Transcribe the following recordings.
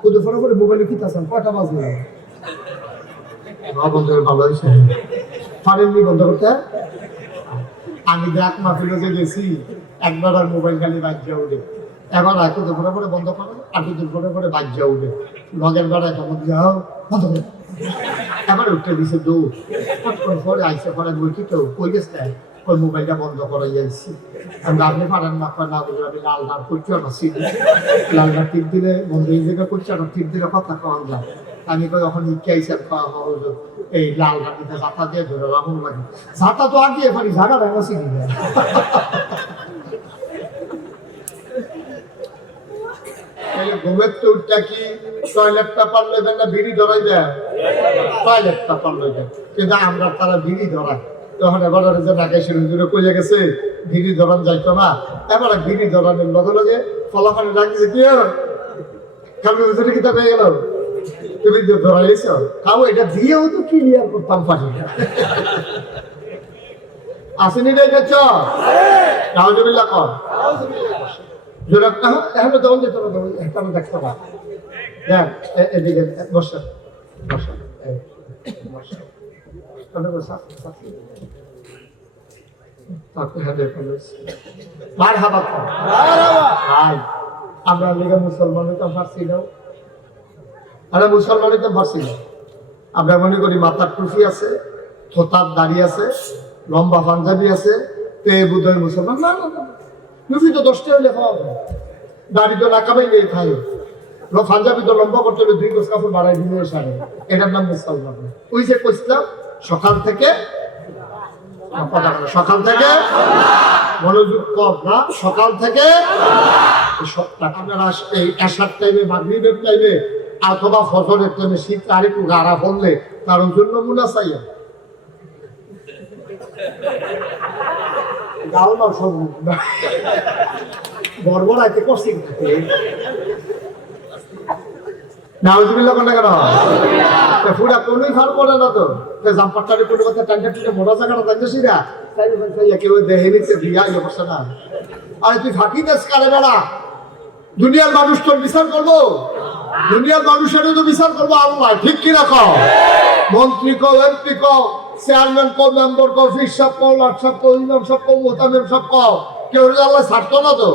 Kudu phone করে মোবাইলে কি তাছেন কয়টা বাজে বন্ধ করে ভালো হয়েছে পারেননি বন্ধ করতে আমি দেখ মাহফিলে যে গেছি একবার আর মোবাইল খালি বাজ্যা উঠে এবার একটু দুপুরে করে বন্ধ করো আর দুপুরে করে বাজ্যা উঠে লগের বেড়ায় তখন যাও বন্ধ করে এবার উঠতে দিছে দৌড় পরে আইসে পরে বলছি তো কই গেছে ওই মোবাইলটা বন্ধ করে যাইছি আমি আপনি পারেন না না বলে আমি লাল ডাল করছি না সিটি লাল ডাল টিপ দিলে বন্ধু হিসেবে করছি না টিপ দিলে কথা কম যায় আমি কই যখন ইচ্ছে আইসে খাওয়া হলো এই লাল ডালিতে ঝাঁটা দিয়ে ধরে রাখুন লাগে ঝাঁটা তো আগিয়ে পারি ঝাঁটা দেখা সিটি দেয় ঘুমের তো উঠটা কি টয়লেটটা পারলে না বিড়ি ধরাই দেয় টয়লেটটা পারলে দেয় কিন্তু আমরা তারা বিড়ি ধরায় তখন এবার যে নাকে শিরুজুরে কইয়া গেছে বিড়ি ধরান যাইতো না এবার বিড়ি ধরানোর লগে লগে ফলাফল ডাকছে কি কালকে হুজুরে কি তা পেয়ে গেল তুমি ধরাইছ খাবো এটা দিয়েও তো ক্লিয়ার করতাম পারি আসেনি রে এটা চল নাউজুবিল্লাহ কর এখন দৌড় যেত না একটা দেখতে পা দেখ এদিকে বসা বসা বসা আমরা মুসলমান পারছি না আমরা মুসলমান পারছি না আমরা মনে করি মাথার টুপি আছে থোতার দাড়ি আছে লম্বা পাঞ্জাবি আছে তে বুধই মুসলমান না টুপি তো 10টা হলে খাওয়া দাড়ি তো লাগাবেই নেই খাই পাঞ্জাবি তো লম্বা করতে হলে 2 গজ কাপড় বাড়াই দিলে সারে এটার নাম মুসলমান ওই যে কইছিলাম সকাল থেকে মনোযোগ কর না সকাল থেকে আপনারা এই এশার টাইমে মাগরিবের টাইমে অথবা ফজরের টাইমে শীত আর একটু গাড়া পড়লে কারোর জন্য মুনা চাইয়া গাও না সব বর্বর আইতে করছি নাউজুবিল্লাহ কোন কেন পুরা কোনই ফাল পড়ে না তো জাম্পারটারে কোনো কথা টাঙ্গা টুকে মোড়া জায়গাটা জানতেছি না তাই কেউ দেহে নিতে দিয়া এই অবস্থা না আরে তুই ফাঁকি দেশ কারে বেড়া দুনিয়ার মানুষ তোর বিচার করবো দুনিয়ার মানুষের তো বিচার করবো আল্লাহ ঠিক কি রাখো মন্ত্রী কো এমপি কো চেয়ারম্যান কো মেম্বার কো অফিস সব কো লাট সব কো ইমাম সব কো মোতামেম সব কো কেউ আল্লাহ ছাড়তো না তো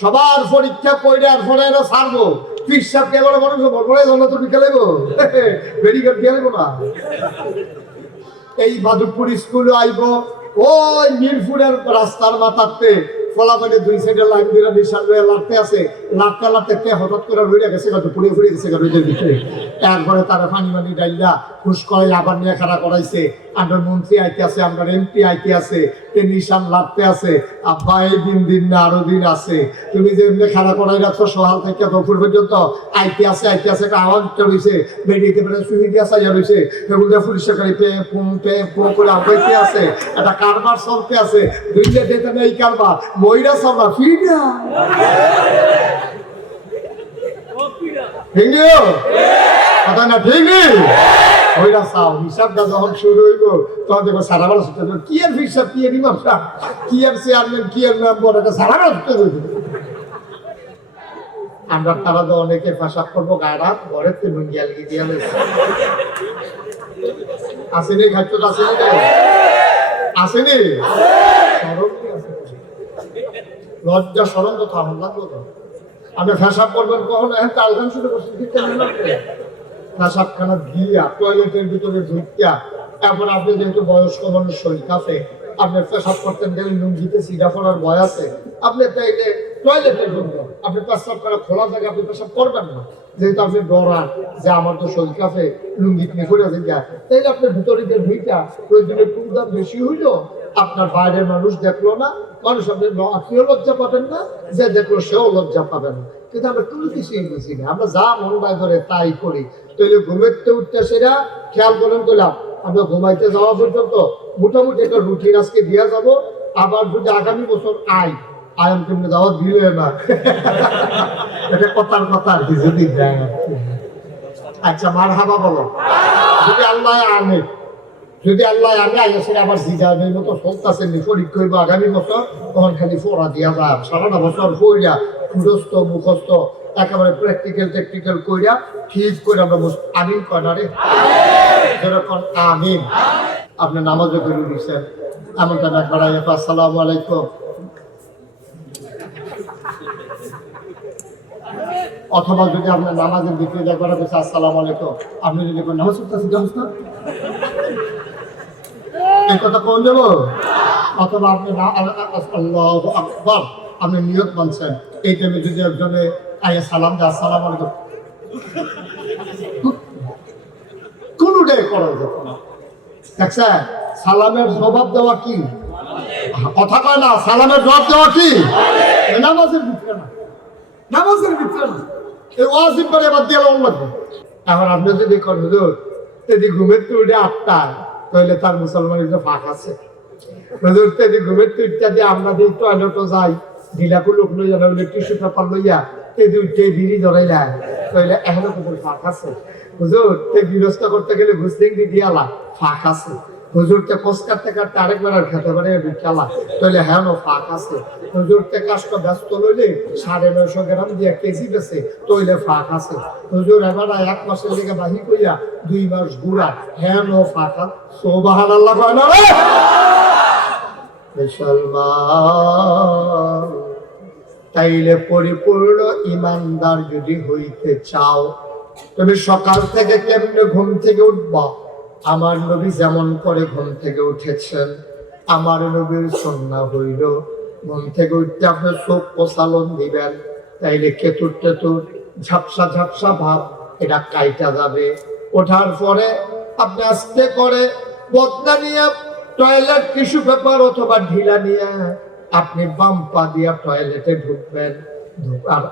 সবার পরীক্ষা পড়ে আর পরে এরা ছাড়বো পিসাব কেবল মানুষ বড় জন্য তো খেলাইব ভেরিকেট খেলাইব না এই বাদুপুর স্কুলে আইব ওই মিরপুরের রাস্তার মাথাতে ফলাফলে 2 সাইডে লাইন দিয়ে নিশান রয়ে লাগতে আছে লাগতে লাগতে হঠাৎ করে রয়ে গেছে পুড়ে ফুড়ে গেছে রোদের ভিতরে তারপরে তারা পানি ডাইলা খুশ করে আবার নিয়ে খাড়া করাইছে আমরা মন্ত্রী আইতে আছে আমরা এমপি আইতে আছে নিশান লাগতে আছে আব্বা এই দিন না আরো দিন আছে তুমি যে এমনি খাড়া করাই রাখছো সকাল থেকে দুপুর পর্যন্ত আইতে আছে একটা আওয়াজ চলেছে বেরিয়ে পেরে সুই দিয়া চাইয়া রয়েছে এগুলো পুলিশের গাড়ি পে করে আগাইতে আছে একটা কারবার চলতে আছে দুইটা ডেটা নেই কারবার ময়রা সামনা ফিরা কথা না ঠিক ওইটা চাও হিসাবটা যখন শুরু হইব তখন দেখবো সারা বেলা ছুটে দেবো কি আর হিসাব কি আর ইমাম সাহেব কি আর চেয়ারম্যান কি আর মেম্বার এটা সারা বেলা ছুটে দেবো আমরা তারা তো অনেকে পেশাব করবো গায়েরা ঘরের তো লুঙ্গিয়া লিখে দিয়ে আসেনি খাদ্য আসেনি আসেনি লজ্জা সরম তো থামন লাগলো তো আপনি পেশাব করবেন কখন এখন আলগান শুরু করছেন পেশাবখানা দিয়া টয়লেটের ভিতরে ঢুকিয়া তারপর আপনি যেহেতু বয়স্ক মানুষ শরীর কাছে আপনি পেশাব করতেন গেলে লুঙ্গিতে সিধা করার ভয় আছে আপনি তাইলে টয়লেটের জন্য আপনি পেশাব করা খোলা জায়গা আপনি পেশাব করবেন না যেহেতু আপনি ডরান যে আমার তো শরীর কাছে লুঙ্গি কিনে করে যায় তাইলে আপনার ভিতরে ঢুকিয়া প্রয়োজনের একটু দাম বেশি হইলো আপনার বাইরের মানুষ দেখলো না মানুষ আপনি আপনিও লজ্জা পাবেন না যে দেখলো সেও লজ্জা পাবেন না কিন্তু আমরা কোনো কিছুই বুঝি না আমরা যা মন বাই ধরে তাই করি তাইলে ঘুমাইতে উঠতে সেটা খেয়াল করেন করলাম আমরা ঘুমাইতে যাওয়া পর্যন্ত মোটামুটি একটা রুটিন আজকে দিয়া যাব আবার যদি আগামী বছর আয়াম কেমনি যাওয়া দিলে না এটা কথার কথা আর কি যদি যায় আচ্ছা মারহাবা বলো যদি আল্লাহ আনে আবার জিজাবের মতো চলতেছে পরীক্ষা হইব আগামী বছর তখন খালি ফোড়া দিয়া যায় সারাটা বছর ফইরা মুখস্থ একেবারে প্র্যাকটিক্যাল টেকনিক্যাল কইরা ঠিক করে আমরা আমিন কয় না রে যেরকম আমিন। আপনি নামাজও করে দিচ্ছেন এমন কেন একবার আসসালামু আলাইকুম, অথবা যদি আপনার নামাজের দ্বিতীয় একবার বলছে আসসালামু আলাইকুম, আপনি যদি নামাজ পড়তেছেন জানিস না এই কথা কোন যাব, অথবা আপনি আল্লাহু আকবার আপনি নিয়ত মানছেন এই টাইমে যদি একজনে আয়া সালাম দেয় আসসালামু আলাইকুম, কোনটাই করা যেত না। দেখছেন সালামের জবাব দেওয়া কি কথা কয় না, সালামের জবাব দেওয়া কি নামাজের ভিতরে না, নামাজের ভিতরে না, এই ওয়াজিব করে এবার দিয়ে লাগবে। এখন আপনি যদি করেন হুজুর যদি ঘুমের তো উঠে 8টায় তাহলে তার মুসলমানের যে ফাঁক আছে, হুজুর যদি ঘুমের তো উঠতে দিয়ে আমরা যে টয়লেটও যাই ঢিলাকু লোক লইয়া নইলে টিস্যু পেপার লইয়া তেদি উঠতে বিড়ি ধরাই যায় তাহলে এখনো কিন্তু ফাঁক আছে। হুজুর তে বিরস্ত করতে গেলে ঘুষলিং দিয়ালা ফাঁক আছে, হুজুরতে কোষ কাটতে কাটতে আরেকবার আর খেতে পারে বিকালা তাহলে হ্যাঁ ফাঁক আছে, হুজুরতে কাজটা ব্যস্ত লইলে 950 গ্রাম দিয়ে কেজি বেছে তৈলে ফাঁক আছে, হুজুর এবার 1 মাসের লেগে বাহি কইয়া 2 মাস ঘুরা হ্যাঁ ফাঁক আছে। সুবহানাল্লাহ কয় না রে মুসলমান। তাইলে পরিপূর্ণ ইমানদার যদি হইতে চাও তুমি সকাল থেকে কেমনে ঘুম থেকে উঠবা, আমার নবী যেমন করে ঘুম থেকে উঠেছেন, আমার নবীর সুন্নাহ হইল ঘুম থেকে উঠতে আপনি চোখ প্রসালন দিবেন, তাইলে কেতুর টেতুর ঝাপসা ঝাপসা ভাব এটা কাইটা যাবে। ওঠার পরে আপনি আস্তে করে বদনা নিয়ে টয়লেট টিস্যু পেপার অথবা ঢিলা নিয়ে আপনি বাম পা দিয়া টয়লেটে ঢুকবেন, ঢোকার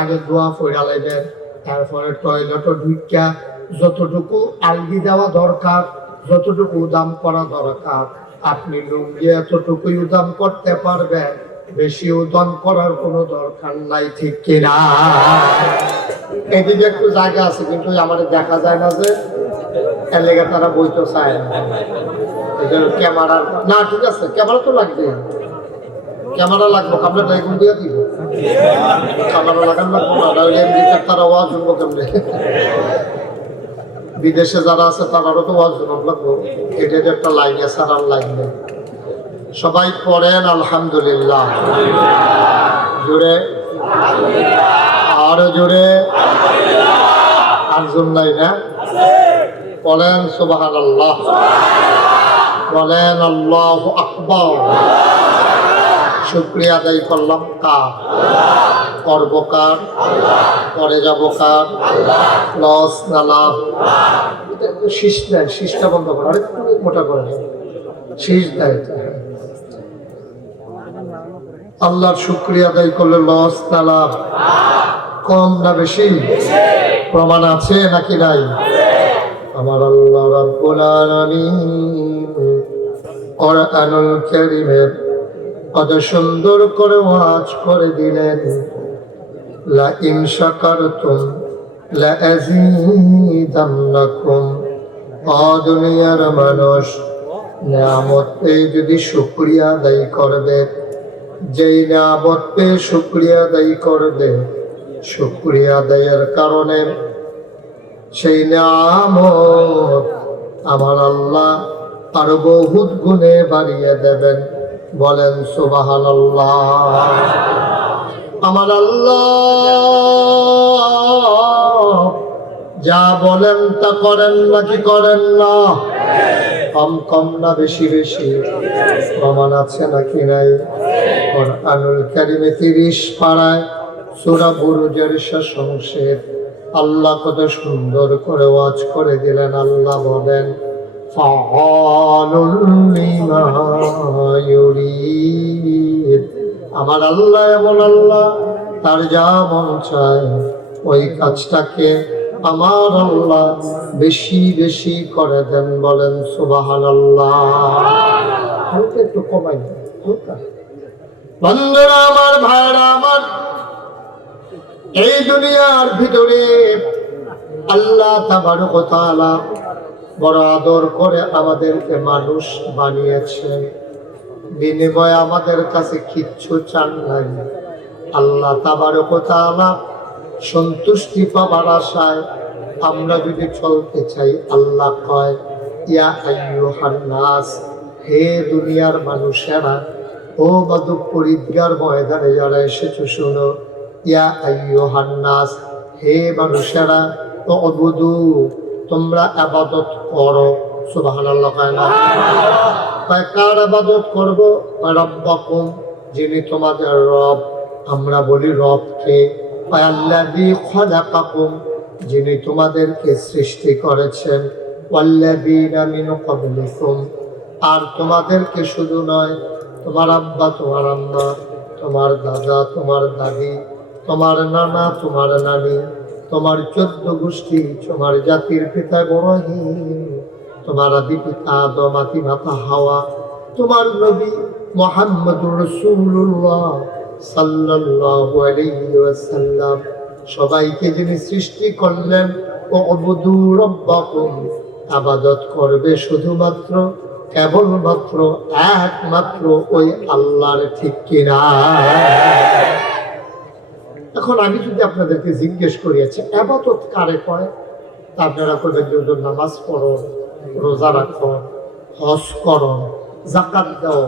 আগে দোয়া পড়া লাইবেন, তারপরে টয়লেটে ঢুকিয়া যতটুকু আলগি দেওয়া দরকার যতটুকু উদাম করা দরকার আপনি লুঙ্গি এতটুকুই উদাম করতে পারবেন, বেশি উদাম করার কোনো দরকার নাই, ঠিক কিনা? এদিকে একটু জায়গা আছে কিন্তু আমাদের দেখা যায় না যে এর লেগে তারা বইতে চায় না, এই জন্য ক্যামেরার না ঠিক আছে ক্যামেরা তো লাগবে, ক্যামেরা লাগবে আমরা ড্রাইগুন দিয়ে দিব, ক্যামেরা লাগান লাগবো না তাহলে এমনিতে তারা ওয়াজ শুনবো কেমনে, বিদেশে যারা আছে তারারও তো ওয়াজ শুনব লাগবো, এটা একটা লাইন আছে আর লাইন নেই। সবাই পড়েন আলহামদুলিল্লাহ জোরে আরো জোরে, আর জোর নাই না, বলেন সুবহানাল্লাহ, বলেন আল্লাহু আকবার। শুকরিয়া আদায় করলাম কার, করব কার, করে যাব কার, লস না লাভ, শীষ দেয়, শীষটা বন্ধ করে আরেক মোটা করে শীষ দেয়। আল্লাহর শুকরিয়া আদায় করলে লস না লাভ, কম না বেশি, প্রমাণ আছে নাকি নাই? আমার আল্লাহ রাব্বুল আলামিন কোরআনুল কারীমের কত সুন্দর করে ওয়াজ করে দিলেন, লা ইন শাকারতুম লা আযীদান্নাকুম। ও দুনিয়ার মানুষ, নিয়ামত পেয়ে যদি শুকরিয়া আদায় করবে, যেই নিয়ামত পেয়ে শুকরিয়া আদায় করবে, শুকরিয়া আদায়ের কারণে সেই নিয়ামত আমার আল্লাহ আরো বহুত গুণে বাড়িয়ে দেবেন, বলেন সুবহানাল্লাহ। আমার আল্লাহ যা বলেন তা করেন নাকি করেন না, কম কম না বেশি বেশি, প্রমাণ আছে নাকি নাই? কোরআনুল কারীমে 30 পারায় সূরা বুরুজের শেষ অংশে আল্লাহ কত সুন্দর করে ওয়াজ করে দিলেন। আল্লাহ বলেন ফাআলুল লিমা ইউরিদ। আমার আল্লাহ এমন আল্লাহ, তার যা মন চায় ওই কাজটাকে আমার আল্লাহ বেশি বেশি করে দেন, বলেন সুবহানাল্লাহ। হালকা একটু কমাই দেন হালকা। বন্ধুরা আমার, ভাইরা আমার, এই দুনিয়ার ভিতরে আল্লাহ তাবারক ওয়া তাআলা বড় আদর করে আমাদেরকে মানুষ বানিয়েছেন, বিনিময়ে আমাদের কাছে কিচ্ছু চান নাই। আল্লাহ তাবারক ওয়া তাআলা সন্তুষ্টি পাবার আশায় আমরা যদি চলতে চাই, আল্লাহ কয় ইয়া আইয়ুহান নাস, হে দুনিয়ার মানুষেরা, ও মাদক পরিদ্গার ময়দানে যারা এসেছো শোনো, ইয়া আইয়ুহান নাস, হে মানুষেরা, উবুদু, তোমরা ইবাদত করো। সুবহানাল্লাহ। কার ইবাদত করব? রাব্বাকুম, যিনি তোমাদের রব। আমরা বলি রবকে। আল্লাযী খালাকাকুম, যিনি তোমাদেরকে সৃষ্টি করেছেন। ওয়াল্লাযীনা মিন ক্বাবলিকুম, আর তোমাদেরকে শুধু নয়, তোমার আব্বা, তোমার আম্মা, তোমার দাদা, তোমার দাদি, তোমার নানা, তোমার নানি, তোমার 14 গোষ্ঠী, তোমার জাতির পিতা ইব্রাহিম, তোমার আদি পিতা আদম, আদি মাতা হাওয়া, তোমার নবী মুহাম্মদুর রাসূলুল্লাহ সাল্লাল্লাহু আলাইহি ওয়াসাল্লাম, সবাইকে যিনি সৃষ্টি করলেন, উবুদু রাব্বাকুম, ইবাদত করবে শুধুমাত্র, কেবলমাত্র, একমাত্র ওই আল্লাহর। ঠিক কিনা? এখন আমি যদি আপনাদেরকে জিজ্ঞেস করিয়াছি ইবাদত কারে কয়, তা আপনারা করবেন যে নামাজ পড়ো, রোজা রাখো, হজ করো, যাকাত দাও,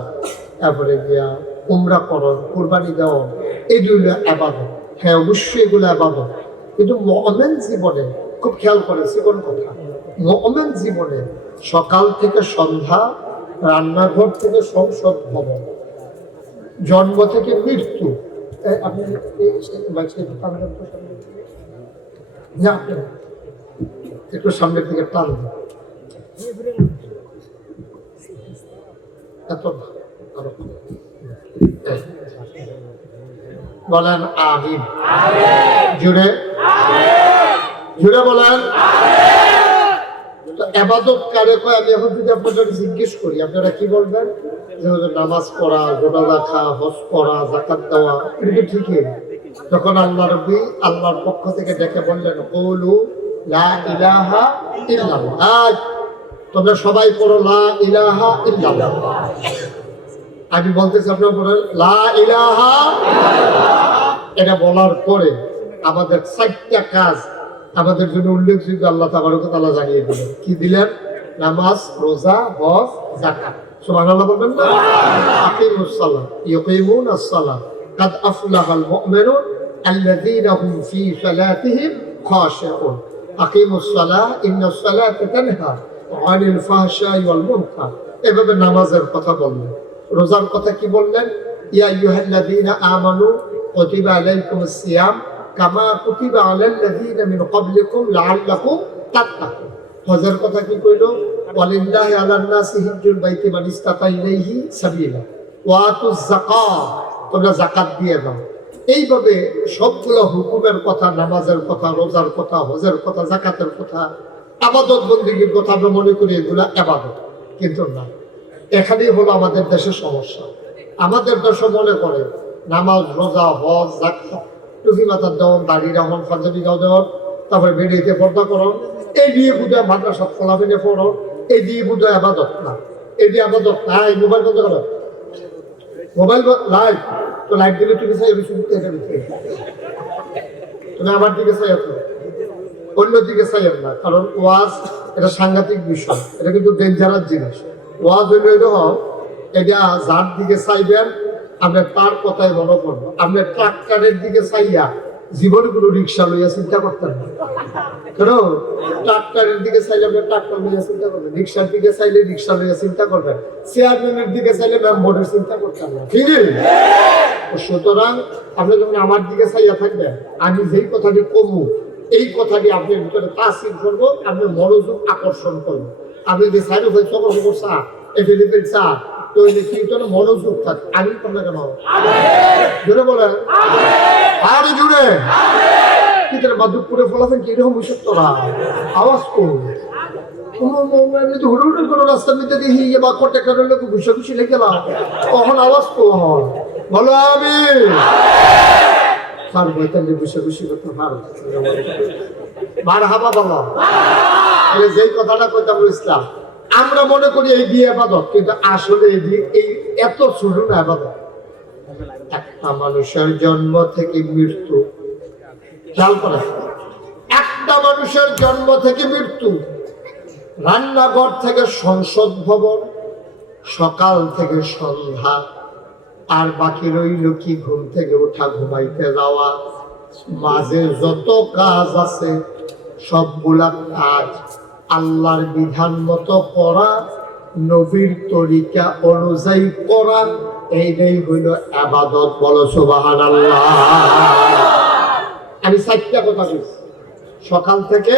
তারপরে গিয়া উমরা করো, কুরবানি দাও, এগুলো ইবাদত। হ্যাঁ, অবশ্যই এগুলো ইবাদত। কিন্তু মুমিন জীবনে খুব খেয়াল করে জীবন কথা, মুমিন জীবনে সকাল থেকে সন্ধ্যা, রান্নাঘর থেকে সংসদ ভবন, জন্ম থেকে মৃত্যু, আপনি একটু সামনের দিকে টান দেন, এত বলেন আমিন। জুড়ে জুড়ে বলেন। ইবাদত কারে কয়? আমি এখন যদি আপনাদের জিজ্ঞেস করি, আপনারা কি বলবেন? যে নামাজ পড়া, রোজা রাখা, হজ করা, যাকাত দেওয়া, কিন্তু ঠিকই। যখন আল্লাহ রাব্বি আল্লাহর পক্ষ থেকে ডেকে বললেন কুলু লা ইলাহা ইল্লাল্লাহ, তোমরা সবাই পড়ো লা ইলাহা ইল্লাল্লাহ। আমি বলতেছি আপনারা বলেন লা ইলাহা ইল্লাল্লাহ। এটা বলার পরে আমাদের 4টা কাজ আমাদের জন্য উল্লেখযোগ্য আল্লাহ তাবারক ওয়া তাআলা জানিয়ে দিলেন। কি দিলেন? নামাজ, রোজা, হজ, যাকাত। সুবহানাল্লাহ বলবেন না? আকিমুস সালাহ, ইউকিমুনাস সালাহ, কাদ আফলাহাল মুমিনুন আল্লাযীনা হুম ফী সালাতিহিম খাশিউন। আকিমুস সালাহ ইন্নাস সালাতা তানহা আনিল ফাহশাই ওয়াল মুনকার। এভাবে নামাজের কথা বললেন। রোজার কথা কি বললেন? ইয়া আইয়ুহাল্লাযীনা আমানু কুতিবা আলাইকুমুস সিয়াম কামা কুতিবা আলাল্লাযীনা মিন ক্বাবলিকুম লাআল্লাকুম তাত্তাকুন। হজের কথা কি কইল? ওয়ালিল্লাহি আলান নাসি হিজ্জুল বাইতি মান ইসতাতা ইলাইহি সাবিলা ওয়া আতুজ যাকাত, তোমরা যাকাত দিয়ে দাও। এইভাবে সবগুলো হুকুমের কথা, নামাজের কথা, রোজার কথা, হজের কথা, যাকাতের কথা, ইবাদত বন্দেগীর কথা আমরা মনে করি এগুলা ইবাদত, কিন্তু না। এখানেই হলো আমাদের দেশের সমস্যা। আমাদের দেশে মনে করে নামাজ, রোজা, হজ, যাকাত, টুপি মাথার দেওয়ান, দাড়ি রাখুন, পাঞ্জাবি গাও দেওয়ান, তারপরে বেরিয়েতে পর্দা করুন, এই দিয়ে বুঝে মাদ্রাসা খোলাফেলে পড়ো, এই দিয়ে বুঝে আবাদত না। এই দিয়ে আবাদত না। এই মোবাইল বন্ধ করো, মোবাইল লাইভ তো লাইভ দিলে তুমি চাই তুমি আমার দিকে চাই, অন্য দিকে চাই না। কারণ ওয়াজ এটা সাংঘাতিক বিষয়, এটা কিন্তু ডেঞ্জারাস জিনিস। ওয়াজ হইলে এটা যার দিকে চাইবেন আপনি তার কথাই মনে করবো। আপনি ট্রাক্টরের দিকে চাইয়া জীবনে কোনো রিক্সা লইয়া চিন্তা করতেন না। কেন? ট্রাক্টরের দিকে চাইলে আপনি ট্রাক্টর লইয়া চিন্তা করবেন, রিক্সার দিকে চাইলে রিক্সা লইয়া চিন্তা করবেন, চেয়ারম্যানের দিকে চাইলে মেম্বারের চিন্তা করতেন না। ঠিক আছে? সুতরাং আপনি যখন আমার দিকে চাইয়া থাকবেন, আমি যেই কথাটি কমু এই কথাটি আপনার ভিতরে তাসির করবো, আপনি মনোযোগ আকর্ষণ করবো। আপনি যে সাইড অফ সকল চা এভেলেবেল চা তৈরি কি মনোযোগ থাকে। আমি করলে কেন জোরে বলেন আরে জুড়ে কি মাধবপুরে ফলাফেন কি এরকম বিষয় তোরা আওয়াজ করুন। কোনো রাস্তার মধ্যে দেখি বা কটে কারোর লোক ঘুষে ঘুষি লেগে গেলাম, কখন আওয়াজ কখন বলো আমি কার বইতালে ঘুষে ঘুষি করতে পারো বার হাবা বলো। যেই কথাটা কইতাম ইসলাম, আমরা মনে করি এই দিয়ে আবাদত, কিন্তু আসলে এই এত ছোট না আবাদত। মানুষের জন্ম থেকে মৃত্যু, খেয়াল করেন, একটা মানুষের জন্ম থেকে মৃত্যু, রান্নাঘর থেকে সংসদ ভবন, সকাল থেকে সন্ধ্যা, আর বাকি রইল কি ঘুম থেকে ওঠা, ঘুমাইতে যাওয়া, মাঝে যত কাজ আছে সবগুলা কাজ আল্লাহর বিধান মতো করা, নবীর তরিকা অনুযায়ী করা, এইটাই হইল ইবাদত। বলো সুবহানাল্লাহ। আমি চারটা কথা বলছি, সকাল থেকে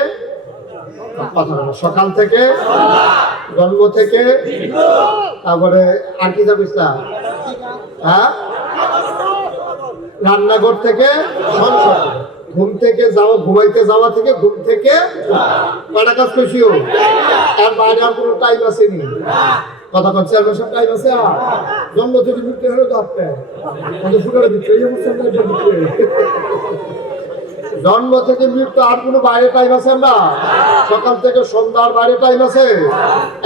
সকাল থেকে জন্ম থেকে, তারপরে আর কি যাবিস না, হ্যাঁ, রান্নাঘর থেকে সংসদ, ঘুম থেকে যাওয়া, ঘুমাইতে যাওয়া থেকে ঘুম থেকে কটা কাজ করছিও, আর বাইরে আর কোনো টাইম আসেনি। কথা করছে আর সব টাইম আছে, জন্ম থেকে মৃত্যু হলো তো আপনার ফুটারে দিচ্ছে, জন্ম থেকে মৃত্যু আর কোনো বাইরে টাইম আছে না, সকাল থেকে সন্ধ্যার বাইরে টাইম আছে।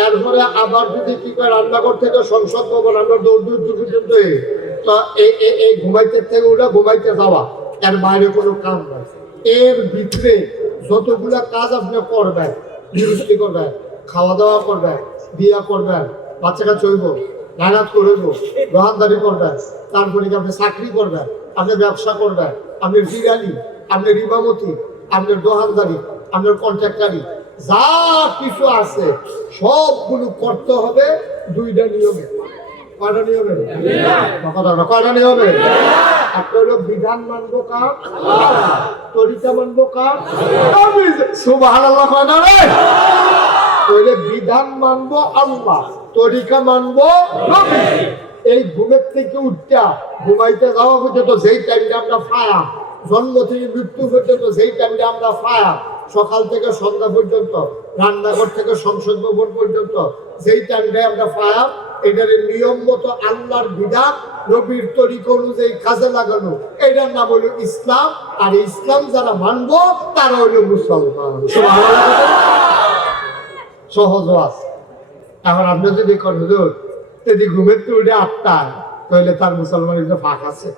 এরপরে আবার যদি কি করে রান্নাঘর থেকে সংসদ ভবন, আমরা দৌড় পর্যন্ত, তো এই ঘুমাইতে থেকে ওটা ঘুমাইতে যাওয়া, এর বাইরে কোনো কাম নাই। এর ভিতরে যতগুলা কাজ আপনি করবেন, গৃহস্থী করবেন, খাওয়া দাওয়া করবেন, বিয়া করবেন, বাচ্চা কাচ্চা হইব, মেহনত করব, দোকানদারি করবেন, তারপরে আপনি চাকরি করবেন, আপনি ব্যবসা করবেন, আপনি বিরিয়ানি, আপনার ইমামতি, আপনার দোকানদারি, আপনার কন্ট্রাক্টারি, যা কিছু আছে সবগুলো করতে হবে দুইটা নিয়মে। কয়টা নিয়মে? কয়টা নিয়মে? একটা হলো বিধান মানবো কার, তরিকা মানবো কার, সুবহানাল্লাহ। কয় না রে? তাহলে বিধান মানবো আল্লাহ, তরিকা মানবো নবী। এই ঘুমের থেকে উঠটা ঘুমাইতে যাওয়া পর্যন্ত যেই টাইমটা আমরা ফায়া, জন্ম থেকে মৃত্যু পর্যন্ত যেই টাইমটা আমরা ফায়া, সকাল থেকে সন্ধ্যা পর্যন্ত, রান্নাঘর থেকে সংসদ ভবন পর্যন্ত যেই টাইমটায় আমরা ফায়া, এটার নিয়ম মতো আল্লাহর বিধান নবীর তরিকা অনুযায়ী কাজে লাগানো, এটার নাম হলো ইসলাম। আর ইসলাম যারা মানবো তারা হলো মুসলমান। সহজ আছে। এখন আপনি যদি কোন হুজুর যদি ঘুমের তো উঠে 8টায়, তাহলে তার মুসলমানের যে ফাঁক আছে।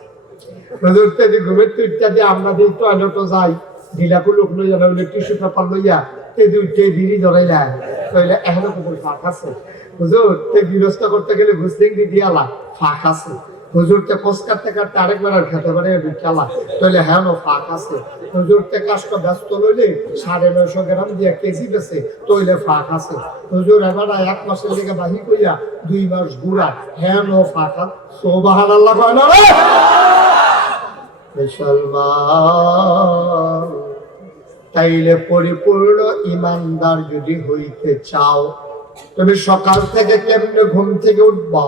হুজুর যদি ঘুমের তো ইত্যাদি আমরা যে টয়লেটও যাই, ঢিলাকু লোক লইয়া না হইলে টিস্যু পেপার লইয়া তেদি উঠে বিড়ি ধরাই যায়, তাহলে এখনো কোনো ফাঁক আছে। হুজুর তে গৃহস্থ করতে গেলে ঘুষলিং দিয়ালা, ফাঁক আছে। হুজুরতে কোষ কাটতে কাটতে আরেকবার আর খেতে পারে বিকালা, তাহলে হ্যাঁ ফাঁক আছে। হুজুরতে কাজটা ব্যস্ত লইলে 950 গ্রাম দিয়ে কেজি বেছে, তৈলে ফাঁক আছে। হুজুর এবার 1 মাসের লেগে বাহি কইয়া 2 মাস ঘুরা, হ্যাঁ ফাঁক আছে। সুবহানাল্লাহ। কয় না রে? মুসলমান তাইলে পরিপূর্ণ ইমানদার যদি হইতে চাও, তুমি সকাল থেকে কেমনে ঘুম থেকে উঠবা?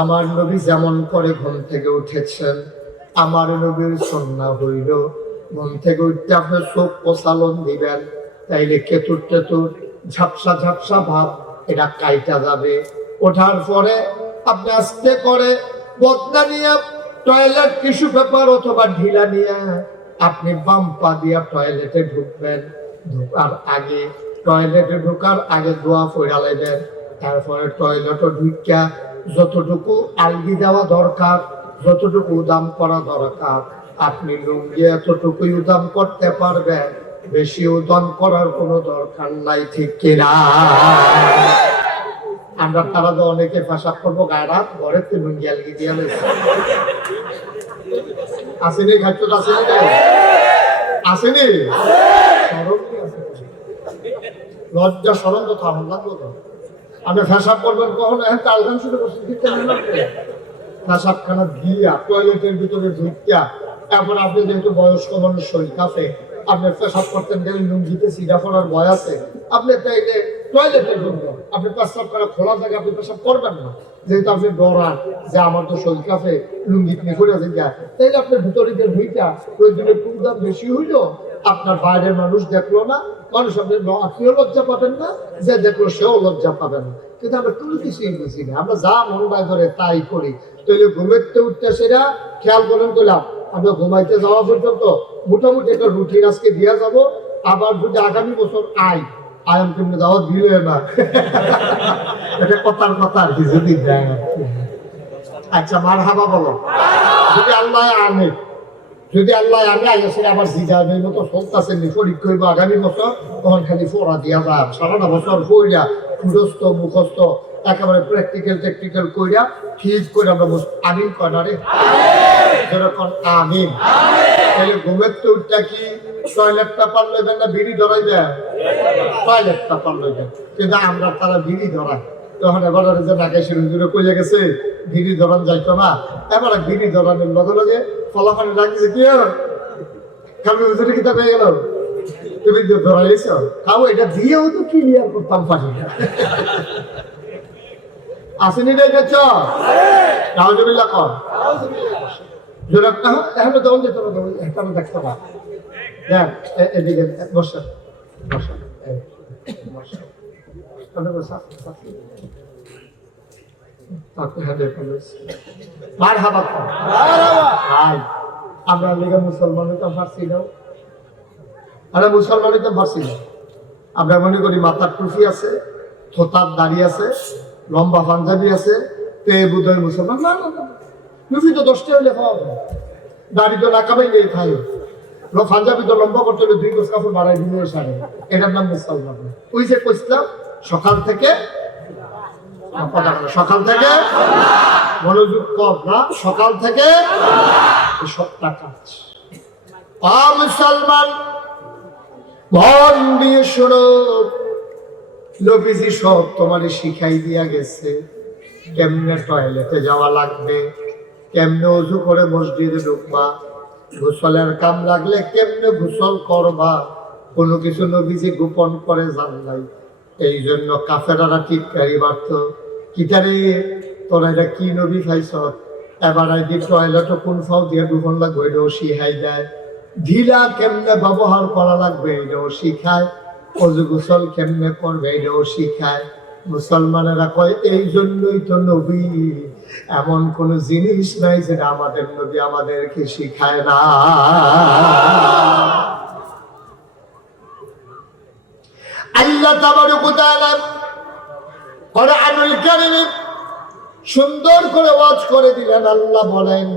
আমার নবী যেমন করে ঘুম থেকে উঠেছেন, আমার নবীর সুন্নাহ হইল ঘুম থেকে উঠতে আপনি চোখ প্রসালন দিবেন, তাইলে কেতুর টেতুর ঝাপসা ঝাপসা ভাব এটা কাইটা যাবে। ওঠার পরে আপনি আস্তে করে বদনা নিয়ে টয়লেট টিস্যু পেপার অথবা ঢিলা নিয়ে আপনি বাম পা দিয়া টয়লেটে ঢুকবেন। টয়লেটে ঢুকার আগে দোয়া পড়া লাইবেন। তারপরে টয়লেটে ঢুকিয়া যতটুকু আলগি দেওয়া দরকার, যতটুকু উদাম করা দরকার, আপনি লুঙ্গি এতটুকুই উদাম করতে পারবেন, বেশি উদাম করার কোনো দরকার নাই, ঠিক কিনা? আমরা তারা তো অনেকে পেশাব করবো গায়ে ঘরে তো লুঙ্গি আলগি দিয়া আসেনি, খাদ্য আসেনি, আসেনি, লজ্জা সরম তো থাকুন লাগলো তো। আপনি ফেসাব করবেন কখন? তালগান শুরু করছেন, ফেসাবখানা দিয়া টয়লেটের ভিতরে ঢুকিয়া, তারপর আপনি যেহেতু বয়স্ক মানুষ, শরীর কাঁপে, আপনি পেশাব করতেন গেলে লুঙ্গিতে সিধা পড়ার ভয় আছে, আপনি তাইলে টয়লেটে ঢুকবেন। আপনি পেশাব করা খোলা জায়গায় আপনি পেশাব করবেন না, যেহেতু আপনি ডরান যে আমার তো শরীর কাঁপে, লুঙ্গি নিয়ে ঘুরে যায়, তাইলে আপনার ভিতরে যে ভুইটা প্রয়োজনে একটু দাম বেশি হইলো, আপনার বাইরের মানুষ দেখলো না, মানুষ আপনি আপনিও লজ্জা পাবেন না, যে দেখলো সেও লজ্জা পাবেন না। কিন্তু আমরা কোনো কিছুই বুঝি না, আমরা যা মন বাই ধরে তাই করি। তাহলে ঘুমাইতে উঠতে সেটা খেয়াল করেন করলাম, আমরা ঘুমাইতে যাওয়া পর্যন্ত মোটামুটি একটা রুটিন আজকে দিয়া যাব। আবার যদি আগামী বছর আয়াম কেমনি যাওয়া দিলে না, এটা কথার কথা আর কি, যদি দেয়। আচ্ছা মারহাবা বলো। যদি আল্লাহ আনে, যদি আল্লাহ আনে আইসে আবার জিজাবের মতো চলতেছে পরীক্ষা হইব আগামী বছর, তখন খালি ফোড়া দিয়া যায় সারাটা বছর কইরা মুখস্থ মুখস্থ একেবারে প্র্যাকটিক্যাল টেকনিক্যাল কইরা ঠিক করে আমরা আমিন কয়না রে যেরকম আমিন। তাহলে ঘুমের তো উঠটা কি টয়লেটটা পার লইবেন না বিড়ি ধরাই দেয়? টয়লেটটা পার লইবেন, কিন্তু আমরা তারা বিড়ি ধরাই। তখন এবার যে নাগেশের হুজুরে কইলে গেছে বিড়ি ধরান যাইতো না, এবার বিড়ি ধরানোর লগে লগে ফলাফল রাখছে কি খাবি হুজুরে কিতা পেয়ে গেল, তুমি তো ধরাইছ খাবো, এটা দিয়েও তো ক্লিয়ার করতাম পারি না। আসেনি রে গেছ নাউজুবিল্লাহ কর জোরাক না এখন দেওয়া যেত না, একটা দেখতে পা দেখ এদিকে বসা বসা বসা আমরা লিগে মুসলমানও তো পারছি না, আরে মুসলমানই তো পারছি না। আমরা মনে করি মাথার টুপি আছে, থোতার দাড়ি আছে, লম্বা পাঞ্জাবি আছে, তে বুধের মুসলমান। না না না, টুপি তো 10টা হইলে খাওয়া, দাড়ি তো না কামাইলে খাই, পাঞ্জাবি তো লম্বা করতে হলে 2 গজ কাপড় বাড়াই দিলে সারে, এটার নাম মুসলমান। ওই যে কইছিলাম সকাল থেকে মনোযোগ কর না, সকাল থেকে সবটা কাজ। মুসলমান মন দিয়ে শোনো, নবীজি সব তোমারে শিখাই দিয়া গেছে, কেমনে টয়লেটে যাওয়া লাগবে, কেমনে ওযু করে মসজিদে ঢুকবা, গোসলের কাম লাগলে কেমনে গোসল করবা, কোনো কিছু নবীজি গোপন করে জান নাই। এই জন্য কাফেরারা টিটকারি মারত, কিটারে তোরা এটা কি নবী খাইছ, এবার আইডি টয়লেটও কোন ফাও দিয়ে ঢুকন লাগবে এটাও শিখাই দেয়, ঢিলা কেমনে ব্যবহার করা লাগবে এটাও শিখায়, অজু গোসল কেমনে করবে এটাও শিখায়। মুসলমানেরা কয় এই জন্যই তো নবী, এমন কোন জিনিস নাই যেটা আমাদের নবী আমাদেরকে শিখায় না। আল্লাহ তাবারক ওয়া তাআলা কোরআনুল কারীমে সুন্দর করে ওয়াজ করে দিলেন। আল্লাহ বলেন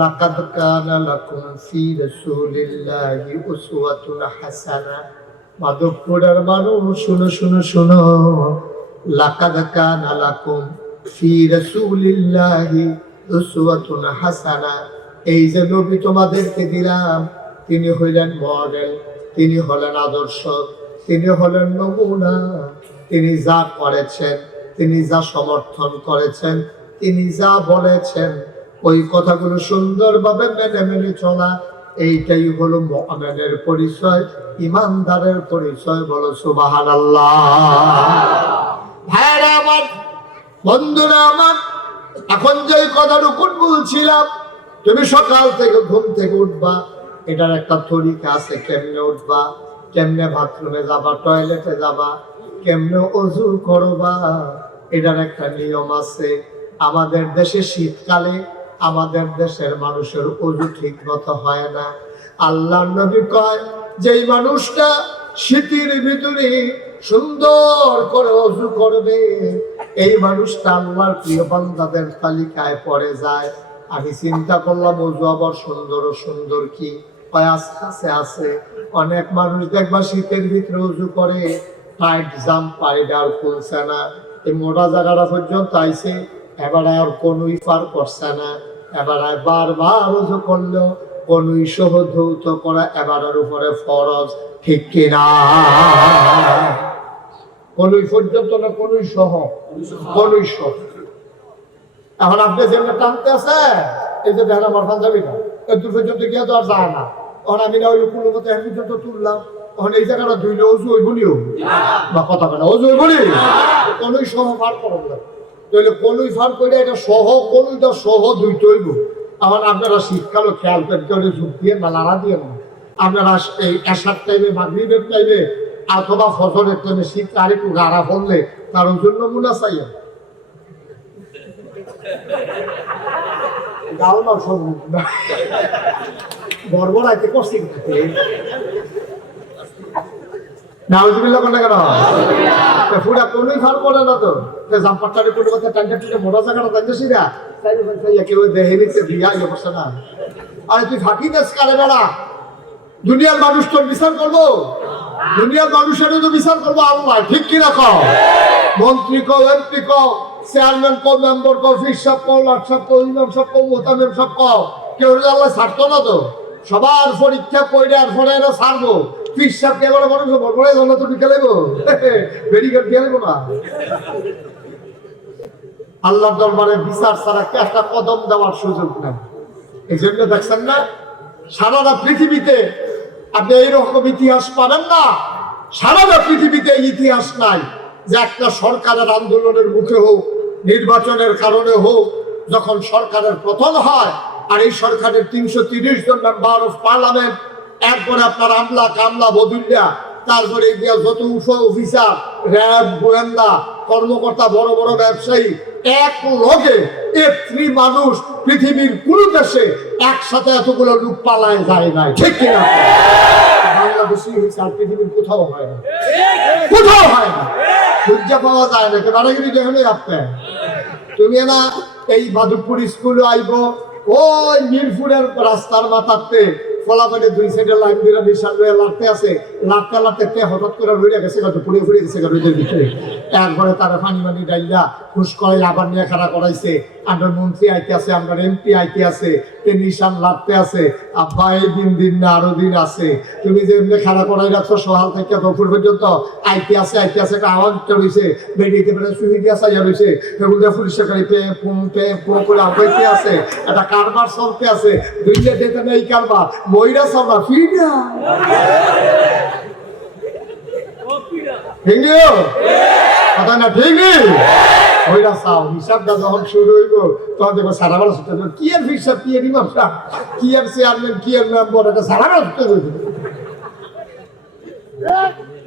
লাকাদ কানা লাকুম ফি রাসূলিল্লাহি উসওয়াতুন হাসানা। মাদকপুরের মানুষ শুনো শুনো শুনো, লাকাদ কানা লাকুম ফি রাসূলিল্লাহি উসওয়াতুন হাসানা। এই যে নবী তোমাদেরকে দিলাম, তিনি হইলেন মডেল, তিনি হলেন আদর্শ, তিনি হলেন নমুনা। তিনি যা করেছেন, তিনি যা সমর্থন করেছেন, তিনি যা বলেছেন, ওই কথাগুলো সুন্দরভাবে মেনে মেনে চলা, এইটাই হলো মুমিনের পরিচয়, ইমানদারের পরিচয়। বলো সুবহানাল্লাহ। ভাইরা আমার, বন্ধুরা আমার, এখন যে কথাটুকু বলছিলাম, তুমি সকাল থেকে ঘুম থেকে উঠবা, এটার একটা তরিকা আছে, কেমনে উঠবা, কেমনে বাথরুমে যাবা, টয়লেটে যাবা, কেমনে ওযু করবা, এটার একটা নিয়ম আছে। আমাদের দেশে শীতকালে আমাদের দেশের মানুষের ওযু ঠিক মতো হয় না। আল্লাহর নবী কয় যেই মানুষটা শীতের ভিতরে সুন্দর করে ওযু করবে, এই মানুষটা আল্লাহর প্রিয় বান্দাদের তালিকায় পড়ে যায়। আমি চিন্তা করলাম ওযু আবার সুন্দর ও সুন্দর কি আছে আছে। অনেক মানুষ দেখবা শীতের ভিতরে ওযু করে, টাইট জাম্পার এটা আর খুলছে না, এই মোটা জায়গাটা পর্যন্ত আইছে, এবার আর কোনই পার করছে না, এবার বারবার ওযু করলেও কোনই সহ ধৌত করা এবারের উপরে ফরজ, ঠিক কিনা? কোনই পর্যন্ত না, কোনই সহ, কোনই সহ। এখন আপনি যেমন টানতে আছে, এই যে দেখেন আমার পাঞ্জাবিটা এত পর্যন্ত গিয়ে তো আর যায় না। তখন আমি না হইলে কোনো মতো এক পর্যন্ত তুললাম, তখন এই জায়গাটা ধুইলে ওযু হইব নিও বা কথা কেনা ওযু হইব নি, কোনই সহ পার করব না। তাহলে কোনই ফার করে এটা সহ, কোনইটা সহ ধুইতে হইব। আমার আপনারা শীতকালও খেয়াল করে যুগ দিয়ে না, লাড়া দিয়ে না। আপনারা এই এশার টাইমে, মাগরিবের টাইমে অথবা ফজরের টাইমে শীত আর একটু গাড়া পড়লে তার জন্য মুনা চাইয়া গাও না, সব বর্বরাইতে করছি নাউজুবিল্লাহ কোনটা কেন ফুটা কোনই ফার করে না তো, জাম্পারটারে কোনো কথা টাঙ্গা টুকে মোটা জায়গাটা জানতেছি না কেউ দেহে নিচ্ছে বিয়া এই অবস্থা না। আরে তুই ফাঁকি দেশ কারে বেড়া, দুনিয়ার মানুষ তোর বিচার করবো, দুনিয়ার মানুষেরও তো বিচার করবো আল্লাহ, ঠিক কিনা কও? মন্ত্রী কও, এমপি কও, চেয়ারম্যান কও, মেম্বার কও, ফিস সাহেব কও, লাট সাহেব কও, ইমাম সাহেব কও, মোতামেম সাহেব কও, কেউ আল্লাহ ছাড়তো না তো। সবার পরীক্ষা পড়ার পরে এরা ছাড়বো। ফিস সাহেব কে বড় মানুষ বড় জন্য তো ঢুকে লাগবো, বেরিকেড দিয়ে লাগবো না। আল্লাহর দরবারে বিচার ছাড়া একটা কদম দেওয়ার সুযোগ নেই। এই জন্য দেখছেন না সারাটা পৃথিবীতে আপনি এইরকম ইতিহাস পাবেন না, সারাটা পৃথিবীতে ইতিহাস নাই যে একটা সরকারের আন্দোলনের মুখে হোক, নির্বাচনের কারণে হোক, যখন সরকারের পতন হয় আর এই সরকারের 330 জন মেম্বার অফ পার্লামেন্ট, এরপরে আপনার আমলা কামলা বদুল্লা, তারপরে গিয়া যত অফিসার, র্যাব, গোয়েন্দা কর্মকর্তা, বড় বড় ব্যবসায়ী, এক লগে এত্রি মানুষ পৃথিবীর কোন দেশে একসাথে এতগুলো লোক পালায় যায় নাই, ঠিক কিনা? বাংলাদেশি হয়েছে আর পৃথিবীর কোথাও হয় না, কোথাও হয় না, সূর্যা পাওয়া যায় না। কেনাগিরি দেখলে আপনার তুমি না এই বাদুপুর স্কুলে আইব, ওই মিরপুরের রাস্তার মাথাতে ফলাফলে দুই সাইডে লাইন দিয়ে নিশান রয়ে লাড়তে আছে, লাড়তে লাড়তে হঠাৎ করে রয়ে গেছে, পুড়ে ফুড়ে গেছে রোদের ভিতরে। এরপরে তারা পানি মানি ডাইলা খুশ করে আবার নিয়ে খাড়া করাইছে, আমরা মন্ত্রী আইতে আছে, আমরা এমপি আইতে আছে, নিশান লাড়তে আছে। আব্বা এই দিন না আরো দিন আছে, তুমি যে এমনি খাড়া করাই রাখছো সকাল থেকে দুপুর পর্যন্ত, আইতে আছে একটা আওয়াজ রয়েছে, বেরিয়ে পেরে সুই দিয়া সাইয়া রয়েছে, এগুলো পুলিশের গাড়ি পে পো করে আগাইতে আছে, একটা কারবার চলতে আছে, দুইটা ডেতে নেই কারবার, ময়রা সামনা ফিরা কথা না, ঠিক নেই ওইটা চাও। হিসাবটা যখন শুরু হইব তখন দেখবো সারা বেলা ছুটে যাবে, কি আর হিসাব, কি আর ইমাম সাহেব, কি আর চেয়ারম্যান, কি আর মেম্বার, এটা সারা বেলা ছুটে যাবে,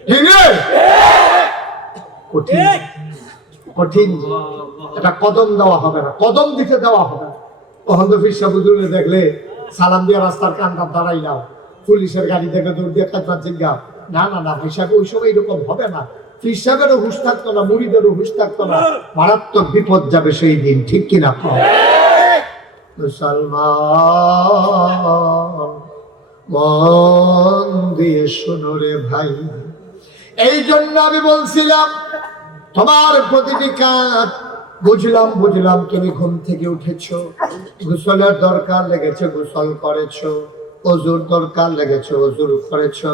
ঠিক নেই? কঠিন কঠিন, এটা কদম দেওয়া হবে না, কদম দিতে দেওয়া হবে না। তখন তো ফিরসা বুজুর্গে দেখলে সালাম দিয়ে রাস্তার কান্দার দাঁড়াই নাও, পুলিশের গাড়ি থেকে দৌড় দিয়ে কাজবার জিজ্ঞাও, না না না হিসাবে ওই সময় এরকম হবে না। ফিরসাবেরও হুশ থাকতো না, মুড়িদেরও হুশ থাকতো না, মারাত্মক বিপদ যাবে সেই দিন, ঠিক কিনা? মুসলমান মন দিয়ে শোনো রে ভাই, এই জন্য আমি বলছিলাম তোমার প্রতিটি কাজ বুঝলাম তুমি ঘুম থেকে উঠেছো, গোসলের দরকার লেগেছে গোসল করেছো, ওযুর দরকার লেগেছে ওযুর করেছো।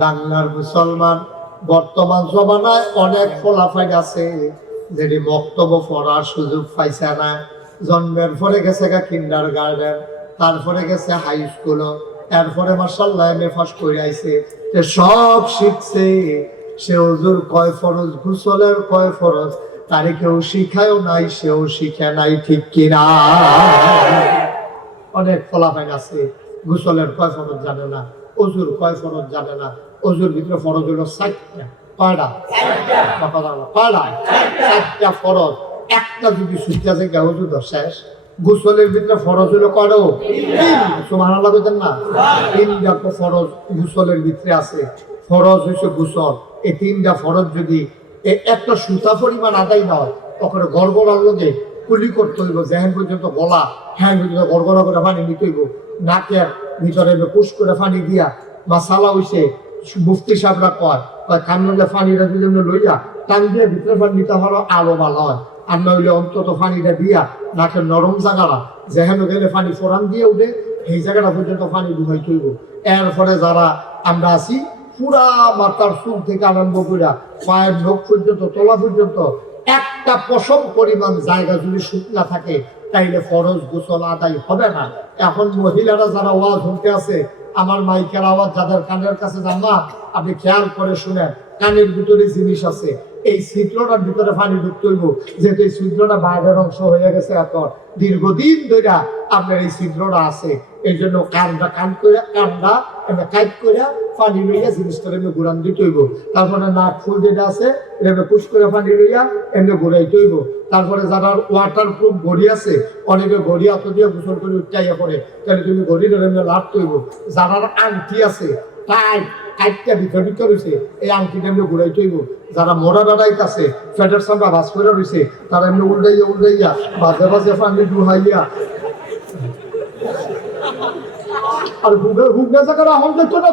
বাংলার মুসলমান বর্তমান জমানায় অনেক ফলাফল আছে যেটি বক্তব্য পড়ার সুযোগ পাইছে না। জন্মের পরে গেছে কিন্ডার গার্ডেন, তারপরে গেছে হাই স্কুল, এরপরে মাশাআল্লাহ এমএ পাস করে আইছে, সব শিখছে। সে ওযুর কয় ফরজ, গোসলের কয় ফরজ তারে কেউ শিখায়ও নাই, সেও শিখে নাই, ঠিক কিনা? অনেক ফলাফল আছে, গোসলের কয় ফরজ জানে না, ওযুর কয় ফরজ জানে না। ওযুর ভিতরে ফরজ হলো 4টা, কয়টা? 4টা ফরজ, একটা যদি সুইচা থেকে ওযু তো শেষ। গোসলের ভিতরে ফরজ হলো কয়টা? 3। সুবহানাল্লাহ বলেন না, 3টা ফরজ গোসলের ভিতরে আছে। ফরজ হইছে গোসল, এই 3টা ফরজ যদি একটা সুতা পরিমাণ আদায় না হয় তখন গড়গড়ার লোকে কুলি করতে হইব, যেহেন পর্যন্ত গলা হ্যাঁ পর্যন্ত গড়গড়া করে পানি নিতে হইব, নাকের ভিতরে পুশ করে পানি দিয়া মাসালা হইছে। মুফতি সাহেবরা কয় কান্নলে পানিটা যদি লইয়া টান দিয়ে ভিতরে পানি নিতে পারো আলো ভালো হয়, আর না হইলে অন্তত পানিটা দিয়া নাকের নরম জায়গাটা যেহেন গেলে পানি ফোরান দিয়ে উঠে এই জায়গাটা পর্যন্ত পানি ডুবাইতে হইব। এরপরে যারা আমরা আছি পুরা মাথার চুল থেকে আরম্ভ করে পায়ের নখ পর্যন্ত তলা পর্যন্ত একটা পশম পরিমাণ জায়গা যদি শুকনা থাকে তাইলে ফরজ গোসল আদায় হবে না। এখন মহিলারা যারা ওয়াজ শুনতে আছে, আমার মাইকের আওয়াজ যাদের কানের কাছে যান না, আপনি খেয়াল করে শুনেন, কানের ভিতরে জিনিস আছে, এই ছিদ্রটার ভিতরে পানি ঢুকতে হইব, যেহেতু এই ছিদ্রটা বাইরের অংশ হয়ে গেছে, এখন দীর্ঘদিন ধরে আপনার এই ছিদ্রটা আছে, এই জন্য কানটা কাইট করে পানি লইয়া জিনিসটা এমনি ঘুরান দিতে হইব। তারপরে নাক ফুল যেটা আছে এমনি পুশ করে পানি লইয়া এমনি ঘুরাইতে হইব। তারপরে যারা ওয়াটার প্রুফ ঘড়ি আছে, অনেকে ঘড়ি হাত দিয়ে গোসল করে উঠাইয়া পড়ে, তাহলে তুমি ঘড়িটা এমনি লাড়তে হইব। যারা আংটি আছে টাইট কাইটটা ভিতর হয়েছে, এই আংটিটা এমনি ঘুরাইতে হইব। যারা মোড়া দাঁড়াইতেছে ফেটের সামনে বাস করে রয়েছে তারা এমনি উল্টাইয়া বাজে বাজে পানি ডুহাইয়া আর হুগনা জায়গাটা হল দেখতো না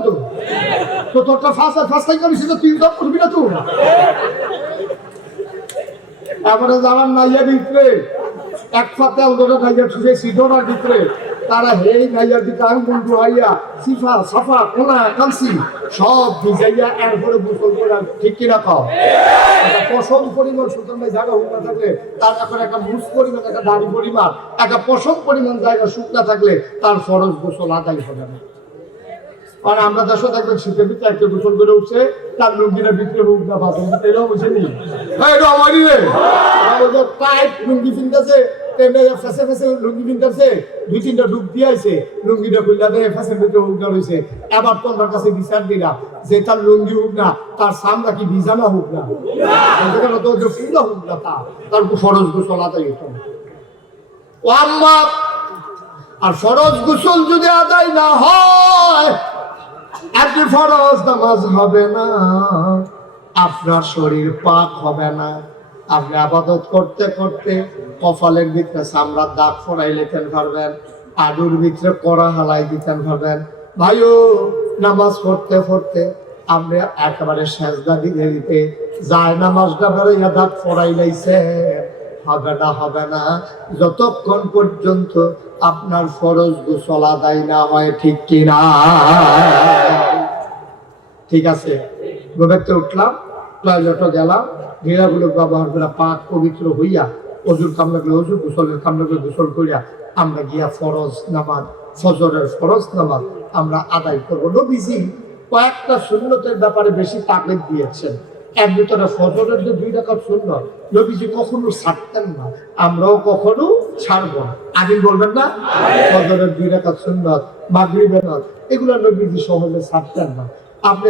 তো তোরটা ফার্স্ট টাইম করিস তো তুই তো করবি না তো এবারে যাওয়ার নাইয়া ভিতরে এক ফাতে ওদের নাইয়া ছুঁড়ে সিধনার ভিতরে তারা হেই নাইয়ার দিকে আঙ্গুল হাইয়া সিফা সাফা কোনা কালসি সব ভিজাইয়া এরপরে গোসল করে ঠিক কিনা খাও একটা পশম পরিমাণ সুতরাং ভাই জায়গা হুকনা থাকলে তার এখন একটা মুস পরিমাণ একটা দাড়ি পরিমাণ একটা পশম পরিমাণ জায়গা শুকনা থাকলে তার ফরজ গোসল আদায় হবে না। আর আমরা দেশে দেখবেন শীতের ভিতরে একটা গোসল করে উঠছে তার লুঙ্গিটা বিক্রি হোক না বাসন এটাও বুঝেনি আমারই রে টাইট লুঙ্গি ফিনতেছে ফেসে ফেসে লুঙ্গি ফিনতেছে দুই তিনটা ডুব দিয়ে আইছে লুঙ্গিটা খুললা দেয় ফেসের ভিতরে হুক না রয়েছে এবার তোমার কাছে বিচার দিলাম যে তার লুঙ্গি হোক না তার সামনা কি ভিজানা হোক না তো যে ফুলা হোক না তার ফরজ গোসল আদায় হতো আর ফরজ গোসল যদি আদায় না হয় একটি ফরজ নামাজ হবে না, আপনার শরীর পাক হবে না, আপনি আবাদত করতে করতে কপালের ভিতরে চামড়ার দাগ ফোড়াই লেতেন পারবেন, আডুর ভিতরে কড়া হালাই দিতেন পারবেন। ভাইও নামাজ পড়তে পড়তে আপনি একেবারে সেজদা দিতে দিতে যায় নামাজটা বেড়াইয়া দাগ ফোড়াই লাইছে হবে না যতক্ষণ পর্যন্ত আপনার ফরজ গোসল আদায় না হয়, ঠিক কিনা? ঠিক আছে, গোবেরতে উঠলাম, টয়লেটে গেলাম, ঘেরাগুলো ব্যবহার করে পাক পবিত্র হইয়া অজুর কামলাগুলো অজু, গোসলের কামলাগুলো গোসল করিয়া আমরা গিয়া ফরজ নামাজ, ফজরের ফরজ নামাজ আমরা আদায় করবো। নবীজি কয়েকটা সুন্নতের ব্যাপারে বেশি তাকিদ দিয়েছেন। এর ভিতরে ফজরের যে 2 রাকাত সুন্নত নবীজি কখনো ছাড়তেন না, আমরাও কখনো ছাড়ব না। আগে বলবেন না ফজরের 2 রাকাত সুন্নত, মাগরিবের নামাজ এগুলো নবীজি সহজে ছাড়তেন না। আপনি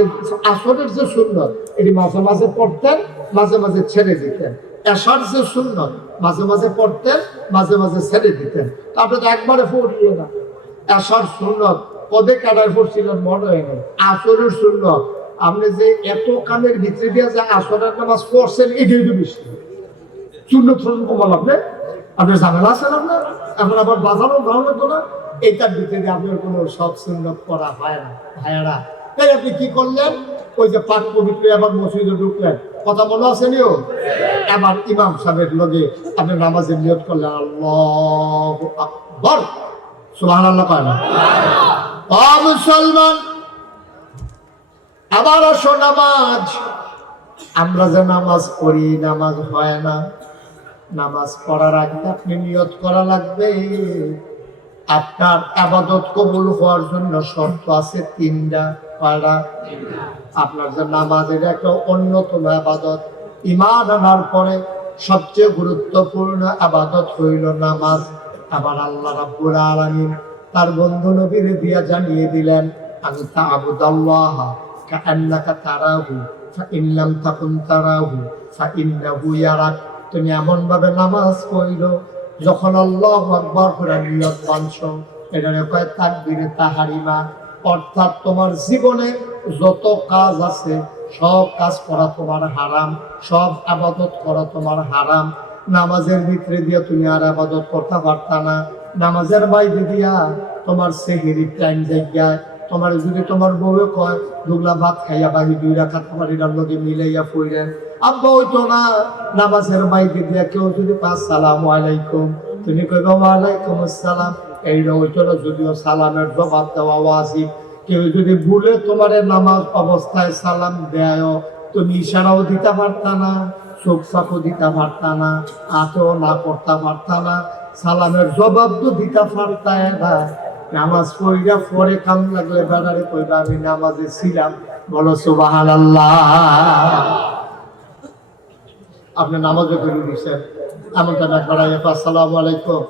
আসরের যে সুন্নত এটি মাঝে মাঝে পড়তেন, মাঝে মাঝে ছেড়ে দিতেন। এশার যে সুন্নত মাঝে মাঝে পড়তেন, মাঝে মাঝে ছেড়ে দিতেন। আপনি তো একবারে পড়িয়ে না। এশার সুন্নত কবে কাটায় পড়ছিলেন মনে হয় না। আসরের সুন্নত আপনি যে এত কামের ভিতরে দিয়ে যে আসরের নামাজ পড়ছেন এটাই তো বেশি সুন্নত কমাল। আপনার ঝামেলা আছেন আপনার, এখন আবার বাজারও ভালো লাগতো না। এইটার ভিতরে আপনার কোনো সব সুন্নত করা হয় না। ভাইয়ারা তাই আপনি কি করলেন, ওই যে পাক পবিত্র আবার মসজিদে ঢুকলেন, কথা মনে আছে নিও। এবার ইমাম সাহেবের লগে আপনি নামাজের নিয়ত করলেন, আল্লাহু আকবার, সুবহানাল্লাহ কয় না? ও মুসলমান, আবার আসো নামাজ। আমরা যে নামাজ পড়ি নামাজ হয় না। নামাজ পড়ার আগে আপনি নিয়ত করা লাগবে। আপনার ইবাদত কবুল হওয়ার জন্য শর্ত আছে 3টা। কয়টা? আপনার যে নামাজ এটা একটা অন্যতম ইবাদত। ঈমান আনার পরে সবচেয়ে গুরুত্বপূর্ণ ইবাদত হইল নামাজ। আবার আল্লাহ রাব্বুল আলামিন তার বন্ধু নবীর দিয়া জানিয়ে দিলেন, আমি তা'বুদাল্লাহ কাআন্নাকা তারাহু ফাইন লাম তাকুন তারাহু ফাইন্নাহু ইয়ারাক। তুমি এমন ভাবে নামাজ পড়ো যখন আল্লাহু আকবার করে নিয়ত বাঁধছো, এটারে কয় তাকবীরে তাহরিমা। অর্থাৎ তোমার জীবনে যত কাজ আছে সব কাজ করা তোমার হারাম, সব ইবাদত করা তোমার হারাম। নামাজের ভিতরে দিয়ে তুমি আর ইবাদত করতে পারতা না। নামাজের বাইরে দিয়া তোমার সেহরির টাইম জায়গায় তোমার যদি তোমার বউয়ে কয় দুগলা ভাত খাইয়া বাহি 2 রাকাত তোমার এটার লগে মিলাইয়া পড়লেন, আব্বা হইতো না। নামাজের বাইরে দিয়া কেউ যদি আসসালামু আলাইকুম, তুমি কইবা ওয়ালাইকুম আসসালাম, এইটা হইতো না। যদিও সালামের জবাব দেওয়া ওয়াজিব। কেউ যদি ভুলে তোমার নামাজ অবস্থায় সালাম দেয়, তুমি ইশারাও দিতে পারতা না, চোখ চাপও দিতে পারতা না, হাতেও না করতে পারতা না, সালামের জবাব তো দিতে পারতাই না। নামাজ পড়িয়া পরে কাম লাগলে বেড়ারে কইবা আমি নামাজে ছিলাম, বলো সুবহানাল্লাহ। আপনি নামাজে করে দিচ্ছেন, এমনটা না করাই আসসালামু আলাইকুম।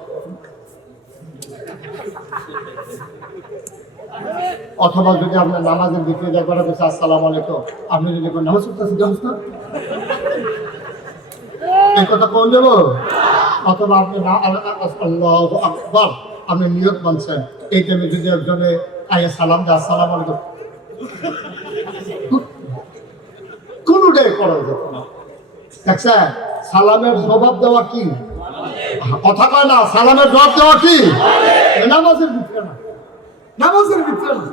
অথবা যদি আপনার নামাজের ভিতরে যা করা হচ্ছে আসসালামু আলাইকুম, আপনি যদি নামাজ পড়তেছেন জানিস না এই কথা কোন যাব। অথবা আপনি আল্লাহু আকবার আপনি নিয়ত বানছেন, এই টাইমে যদি একজনে আইয়া সালাম দেয় আসসালামু আলাইকুম, কোনটাই করা যেত না। দেখছেন সালামের জবাব দেওয়া কি? কথা কয় না, সালামের জবাব দেওয়া কি? নামাজের ভিতরে না, নামাজের ভিতরে না।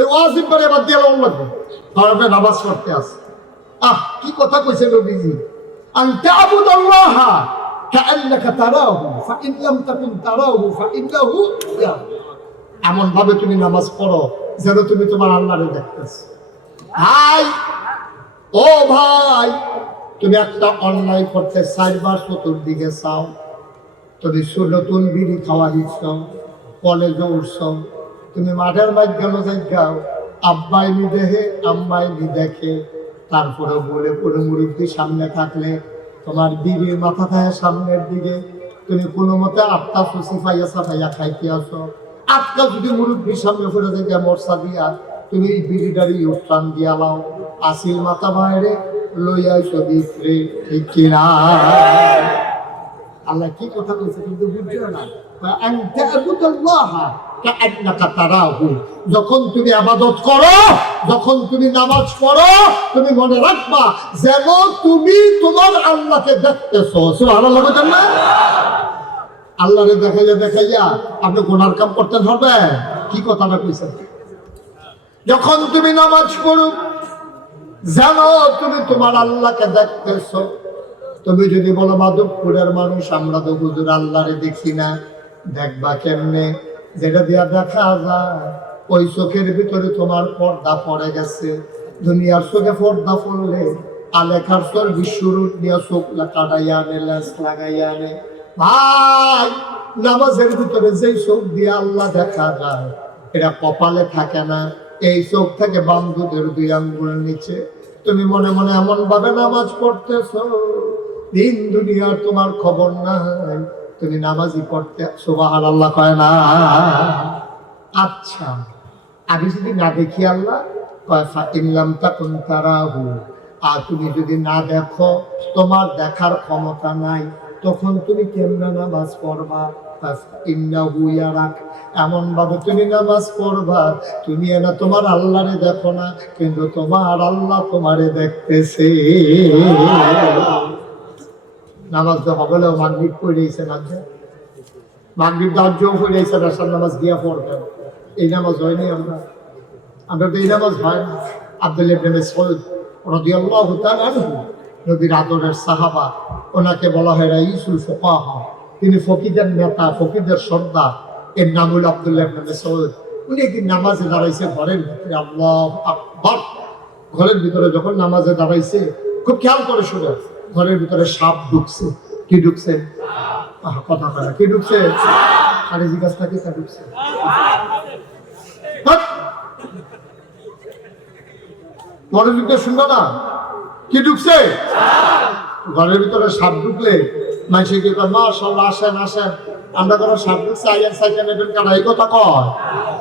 এই ওয়াজিব করে এবার দিয়ে লাগবে, তারপরে নামাজ পড়তে আসে। কি কথা কইছে নবীজি, আনতা আবুদাল্লাহ কাআন্নাকা তারাহু ফাইন লাম তাকুন তারাহু ফাইন্নাহু ইয়ারাক। এমন ভাবে তুমি নামাজ পড়ো যেন তুমি তোমার আল্লাহরে দেখতেছো। ভাই, ও ভাই, তুমি একটা অন্যায় করতে 4 বার চতুর্দিকে চাও, তুমি নতুন বিড়ি খাওয়া দিচ্ছ, কলেজে উঠছ, তুমি মাঠের মাঝখানে যাও, আব্বাই নি দেখে আম্মাই নি দেখে, তারপরে বলে কোনো মুরব্বী সামনে থাকলে তোমার বিড়ির মাথা থাকে সামনের দিকে, তুমি কোনো মতে আটটা ফুসি ফাইয়া সাফাইয়া খাইতে আসো। আটটা যদি মুরব্বীর সামনে পড়ে থেকে মশা দিয়া তুমি এই বিড়িটারি উত্থান দিয়া লাও, আসিল মাথা বাইরে লইয়াইছো ভিতরে, ঠিক কিনা? আল্লাহ কি কথা বলছে কিন্তু বুঝছো না। যখন তুমি ইবাদত করো, যখন তুমি নামাজ পড়ো, তুমি মনে রাখবা যেন তুমি তোমার আল্লাহকে দেখতেছো। সুবহানাল্লাহ বলেন না? আল্লাহরে দেখাইয়া আপনি গুনার কাম করতে হবে। কি কথাটা কইছে? যখন তুমি নামাজ পড়ো জানো তুমি তোমার আল্লাহকে দেখতেছো। তুমি যদি বলো মাধবপুরের মানুষ আমরা তো হুজুর আল্লাহরে দেখি না, দেখবা কেমনে? যেটা দিয়া দেখা যায় ওই চোখের ভিতরে তোমার পর্দা পড়ে গেছে। দুনিয়ার চোখে পর্দা পড়লে আলেখার চোর বিশ্বরূপ নিয়ে চোখ কাটাইয়া আনে, লেন্স লাগাইয়া আনে। ভাই, নামাজের ভিতরে যেই চোখ দিয়ে আল্লাহ দেখা যায় এটা কপালে থাকে না, এই চোখ থেকে বাম দুধের 2 আঙ্গুলের নিচে। তুমি মনে মনে এমন ভাবে নামাজ পড়তেছ, দিন দুনিয়ার তোমার খবর নাই, তুমি নামাজই পড়তে। সুবহানাল্লাহ কয় না? আচ্ছা, আমি যদি না দেখি আল্লাহ কয় ফাইন লাম তাকুন তারাহু, আর তুমি যদি না দেখো, তোমার দেখার ক্ষমতা নাই, তখন তুমি কেমনে নামাজ পড়বা? ইন্নাহু ইয়ারাক, এমন ভাবে তুমি নামাজ পড়বা তুমি না তোমার আল্লাহরে দেখো না, কিন্তু তোমার আল্লাহ তোমারে দেখতেছে। নামাজ তো হবেও মাগরিব পড়েছে, মাগরিব দাজ্জও পড়েছে, রাসার নামাজ গিয়া পড়বেন। এই নামাজ হয়নি, আমরা তো এই নামাজ হয় না। আব্দুল্লাহ ইবনে মাসউদ রাদিয়াল্লাহু তাআলা আনহু, নবীর আদরের সাহাবা, ওনাকে বলা হয় রাইসুল ফুকাহা, তিনি ফকিদের নেতা, ফকিদের সর্দার। এর নাম হল আব্দুল্লাহ ইবনে মাসউদ। উনি একদিন নামাজে দাঁড়াইছে ঘরের ভিতরে, আল্লাহু আকবার। ঘরের ভিতরে যখন নামাজে দাঁড়াইছে, খুব খেয়াল করে শুনে, ঘরের ভিতরে সাপ ঢুকছে। কি ঢুকছে? কথা বলে, কি ঢুকছে? আরে জিজ্ঞাসা কি ঢুকছে? ঘরের ভিতরে শুনবো না কি ঢুকছে? ঘরের ভিতরে সাপ ঢুকলে মানুষে কি কয়, মাশাআল্লাহ, আসেন আসেন, আমরা কোনো সাপ ঢুকছে, আইয়ান সাইকেল নেবেন কারা, এই কথা কয়।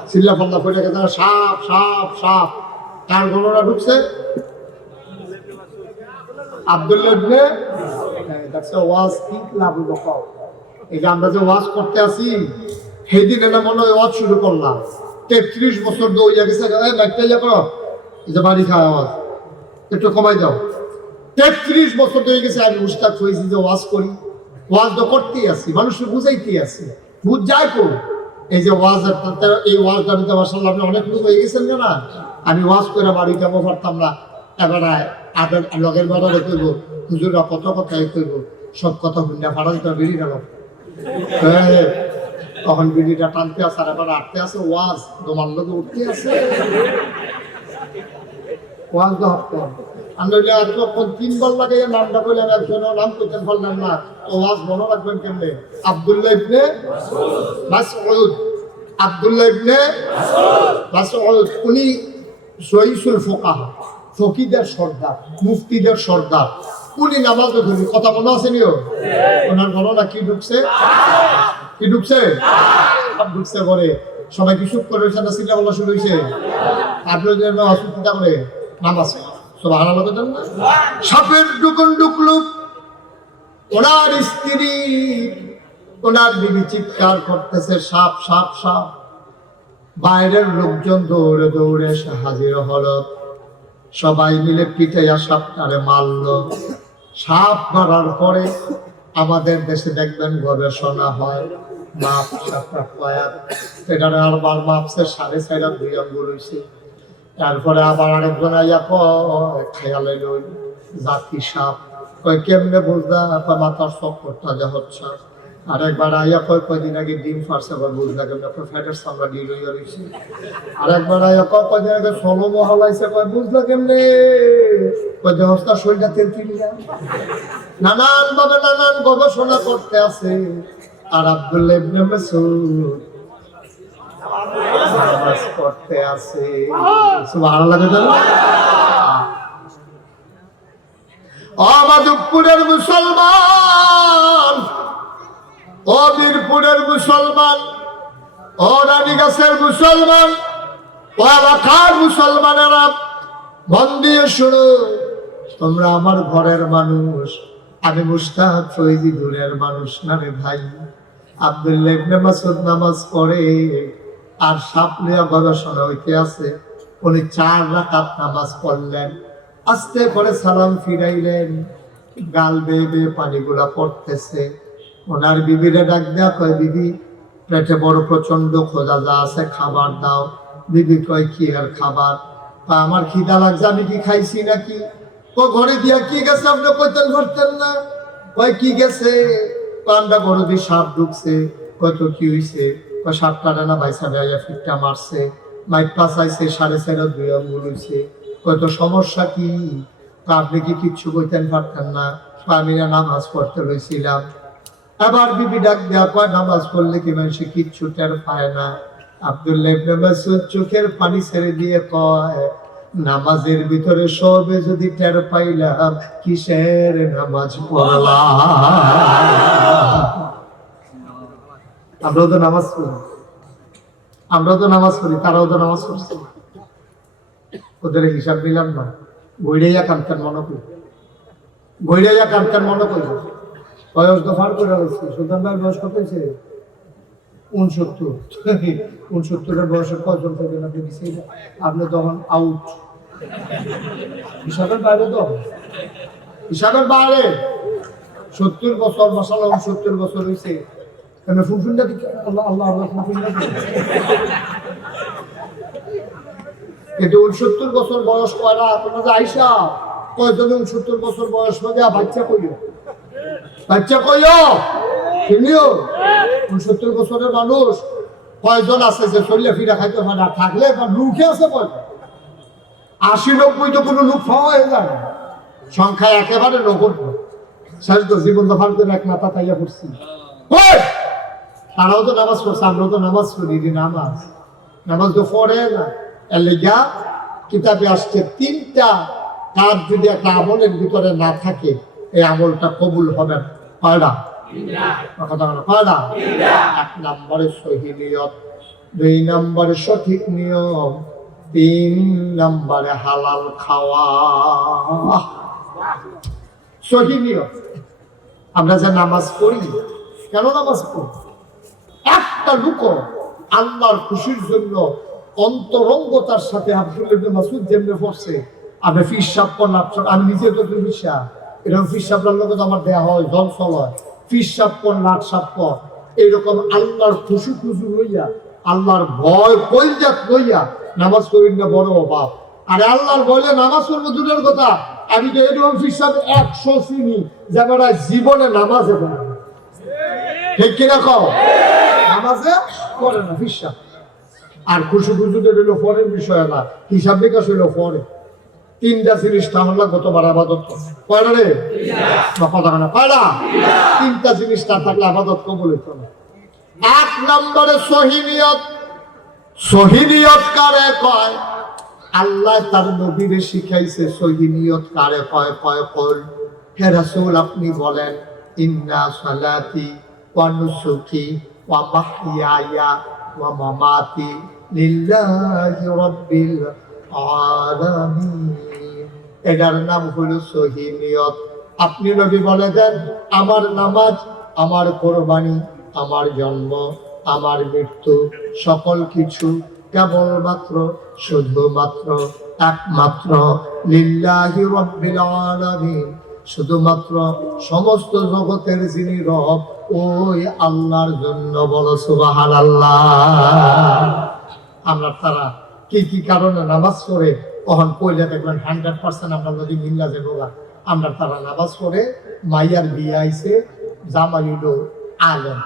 চিল্লা পাল্লা করে গেছে, সাপ সাপ সাপ। কার গণনা ঢুকছে? আব্দুল্লাহ ইবনে ওয়াজ ঠিক লাভু বকাও। এই যে আমরা যে ওয়াজ করতে আসি, সেদিন এটা মনে হয় ওয়াজ শুরু করলাম, 33 বছর দৌড়িয়া গেছে। করো, এই যে বাড়ি খাওয়া আওয়াজ একটু কমাই দাও। 33 বছর হয়ে গেছে আমি উস্তাদ হয়েছি যে ওয়াজ করি, ওয়াজ তো করতেই আসি, মানুষের বুঝাইতেই আসি, বুঝ যায় কো। এই যে ওয়াজ, এই ওয়াজটা আমি তো মাশাআল্লাহ আপনি অনেক লোক হয়ে গেছেন না। আমি ওয়াজ করে বাড়ি যাবো পারতাম না, এবারে আদের লগের বাজারে কইব, হুজুরা কত কথাই কইব, সব কথা হুন্ডা ফাড়া দিতে বেরিয়ে গেল। তখন বিড়িটা টানতে আসে, আর এবার আটতে আসে ওয়াজ, তোমার লোকে উঠতে আসে ওয়াজ তো হাঁটতে হবে। আমরা 3 বার লাগাইয়া নামটা কইলাম, একজনের নাম কইতেন পারলেন না, ও ওয়াজ মনে রাখবেন কেমনে? আব্দুল্লাহ ইবনে মাসউদ, আব্দুল্লাহ ইবনে মাসউদ, উনি রাইসুল ফুকাহা, ফকিদের সর্দার, মুফতিদের সর্দার। উনি নামাজে ধরি, কথা মনে আছে নিও? ওনার গণনা কি ঢুকছে? কি ঢুকছে? সব ঢুকছে করে। সবাই কি চুপ করে রয়েছে না চিন্তা বলা শুরু হয়েছে? আপনার জন্য অসুবিধা করে নামাজ সুবহানাল্লাহ বলেন না? সাপের ঢুকুন ঢুকলো, ওনার স্ত্রী, ওনার বিবি চিৎকার করতেছে, সাপ সাপ সাপ। বাইরের লোকজন দৌড়ে দৌড়ে এসে হাজির হলো, সবাই মিলে পিটাইয়া সাপটারে মারলো। সাপ মারার পরে আমাদের দেশে দেখবেন গবেষণা হয়, মাপ সাপটা কয়াত এটা আর বার মাপছে 4.5 আঙ্গুল হয়েছে। তারপরে আবার আরেকজন আইয়া খেয়ালে লই জাতি সাপ, কয় কেমনে বুঝলা? মাথার চক্করটা যা হচ্ছে। আরেকবার আইয়া কয়দিন আগে ডিম ফারছে, আবার বুঝলা কেমন ফ্যাটের চামড়া ডিল হইয়া রয়েছে। আরেকবার আইয়া কয়দিন আগে ষোলো মহলাইছে, কয় বুঝলা কেমনে? কয় দেহস্তা শরীরটা তেল ফিরিয়া। নানান ভাবে নানান গবেষণা করতে আছে। আর আব্দুল্লাহ ইবনে মাসউদ নামাজ পড়তে আছে। সুবহানাল্লাহ। মাধবপুরের মুসলমান, ও বীরপুরের মুসলমান, ও রানীগাছের মুসলমান, ও এলাকার মুসলমানেরা মন দিয়ে শুনো, তোমরা আমার ঘরের মানুষ, আমি মুস্তাক ফৈজি দূরের মানুষ না রে ভাই। আব্দুল্লাহ ইবনে মাসউদ নামাজ পড়ে আর সাপ নিয়ে গবেষণা হইতে আছে। উনি 4 রাকাত নামাজ পড়লেন, আস্তে করে সালাম ফিরাইলেন, গাল বেয়ে বেয়ে পানিগুলা পড়তেছে। ওনার বিবিরে ডাক দেয়া, কয় বিবি পেটে বড় প্রচন্ড খোঁজা যা আছে খাবার দাও। বিবি কয় কি আর খাবার? আমার খিদা লাগছে, আমি কি খাইছি নাকি? ও ঘরে দিয়া কি গেছে আপনি কইতেন পারতেন না? কয় কি গেছে? পান্ডা বড় দিয়ে সাপ ঢুকছে। কত কি হইছে? সাপটা না বাইসা বেয়া ফিটটা মারছে, মাইপা চাইছে 4.5 আঙ্গুল হইছে। কত সমস্যা কি? আপনি কি কিচ্ছু কইতেন পারতেন না? আমি না নামাজ পড়তে লইছিলাম। আবার বিবি ডাক দেয়া, কয় নামাজ পড়লে কি মানুষ কিচ্ছু টের পায় না? আব্দুল্লাহ ইবনে মাসউদ চোখের পানি ছেড়ে দিয়ে কয়, নামাজের ভিতরে সবে যদি টের পাইলাম, কিসের নামাজ পড়লাম? আমরাও তো নামাজ পড়ি, তারাও তো নামাজ পড়ছে। ওদের হিসাব নিলাম না। গইড়াইয়া কান্তার মনে করি, বয়স তো ফার করে হচ্ছে। সুলতান ভাইয়ের বয়স কত হয়েছে? 69। বয়সের কয়জন থাকবেন আপনি দিচ্ছি? আপনি তখন আউট, হিসাবের বাইরে। তো হিসাবের বাইরে 70 বছর, মশালা 70 বছর হয়েছে। ফুলফুলটা আল্লাহ আল্লাহ আল্লাহ ফুলফুলটা। কিন্তু 69 বছর বয়স কয়রা আপনার যে আইসা কয়জন 69 বছর বয়স হয়ে বাচ্চা কইও, 69 বছরের মানুষ কয়জন আছে যে চল্লে ফিরা খাইতে পারে? থাকলে লুকে আছে কয়জন? 80-90 তো কোনো লুক পাওয়া হয়ে যায় না। সংখ্যা একেবারে নগণ্য। শেষ তো জীবন দফান করে এক মাথা তাইয়া পড়ছি। তারাও তো নামাজ পড়ছে, আমরাও তো নামাজ পড়ি। নামাজ তো পড়ে না। এর লেগা কিতাবে আসছে 3টা কাজ যদি একটা আমলের ভিতরে না থাকে, এই আমলটা কবুল হবে না। কয়টা? 1 নম্বরে সহিহ নিয়ত, 2 নম্বরে সঠিক নিয়ম, 3 নম্বরে হালাল খাওয়া। সহিহ নিয়ত। আমরা যে নামাজ পড়ি, কেন নামাজ পড়ি? একটা লোক আল্লাহর খুশির জন্য অন্তরঙ্গতার সাথে আব্দুল্লাহ ইবনে মাসউদ যেমনে পড়ছে, আমি ফিসাব করলাম, আমি নিজে তো ফিসাব, এরকম ফিসাবটার লোক আমার দেয়া হয়, জলফল হয়, ফিসাব কর, নাট সাপ কর, এইরকম আল্লাহর খুশি লইয়া, আল্লাহর ভয় কইজাত লইয়া নামাজ করি না, বড় অভাব। আরে আল্লাহর বলে নামাজ করবো দূরের কথা, আমি তো এরকম ফিসাব 100 চিনি যারা জীবনে নামাজে পড়ে না। ঠিক কিনা কও? নামাজে করে না ফিসাব। আর খুশি হইলো পরের বিষয় না, হিসাব নিকাশ হইলো পরে। 3টা জিনিস তাহলে গতবার আবাদত কয়টা রে? কথা না কয়টা? 3টা জিনিস না থাকলে আবাদত কবুল হইতো না। 1 নম্বরে সহিহ নিয়ত। সহিহ নিয়ত কারে কয়? আল্লাহ তার নবীরে শিখাইছে সহিহ নিয়ত কারে কয়। কল হে রাসূল আপনি বলেন, ইন্না সালাতি ওয়া নুসুকি ওয়া মাহইয়ায়া ওয়া মামাতি লিল্লাহি রাব্বিল আলামিন। এটার নাম হলো সহিহ নিয়ত। আপনি নবী বলে দেন, আমার নামাজ, আমার কোরবানি, আমার জন্ম, আমার মৃত্যু, সকল কিছু কেবলমাত্র, শুধুমাত্র, একমাত্র লিল্লাহি রাব্বিল আলামিন, শুধুমাত্র সমস্ত জগতের যিনি রব ওই আল্লাহর জন্য বলো সুবহানাল্লাহ। আমরা তারা কি কি কারণে নামাজ পড়ে তখন কইলে দেখবেন 100% আমরা যদি মিল্লা যাবো। আমরা তারা নামাজ পড়ে মাইয়ার বিয়ে আইছে, জামাই হইলো আলেম,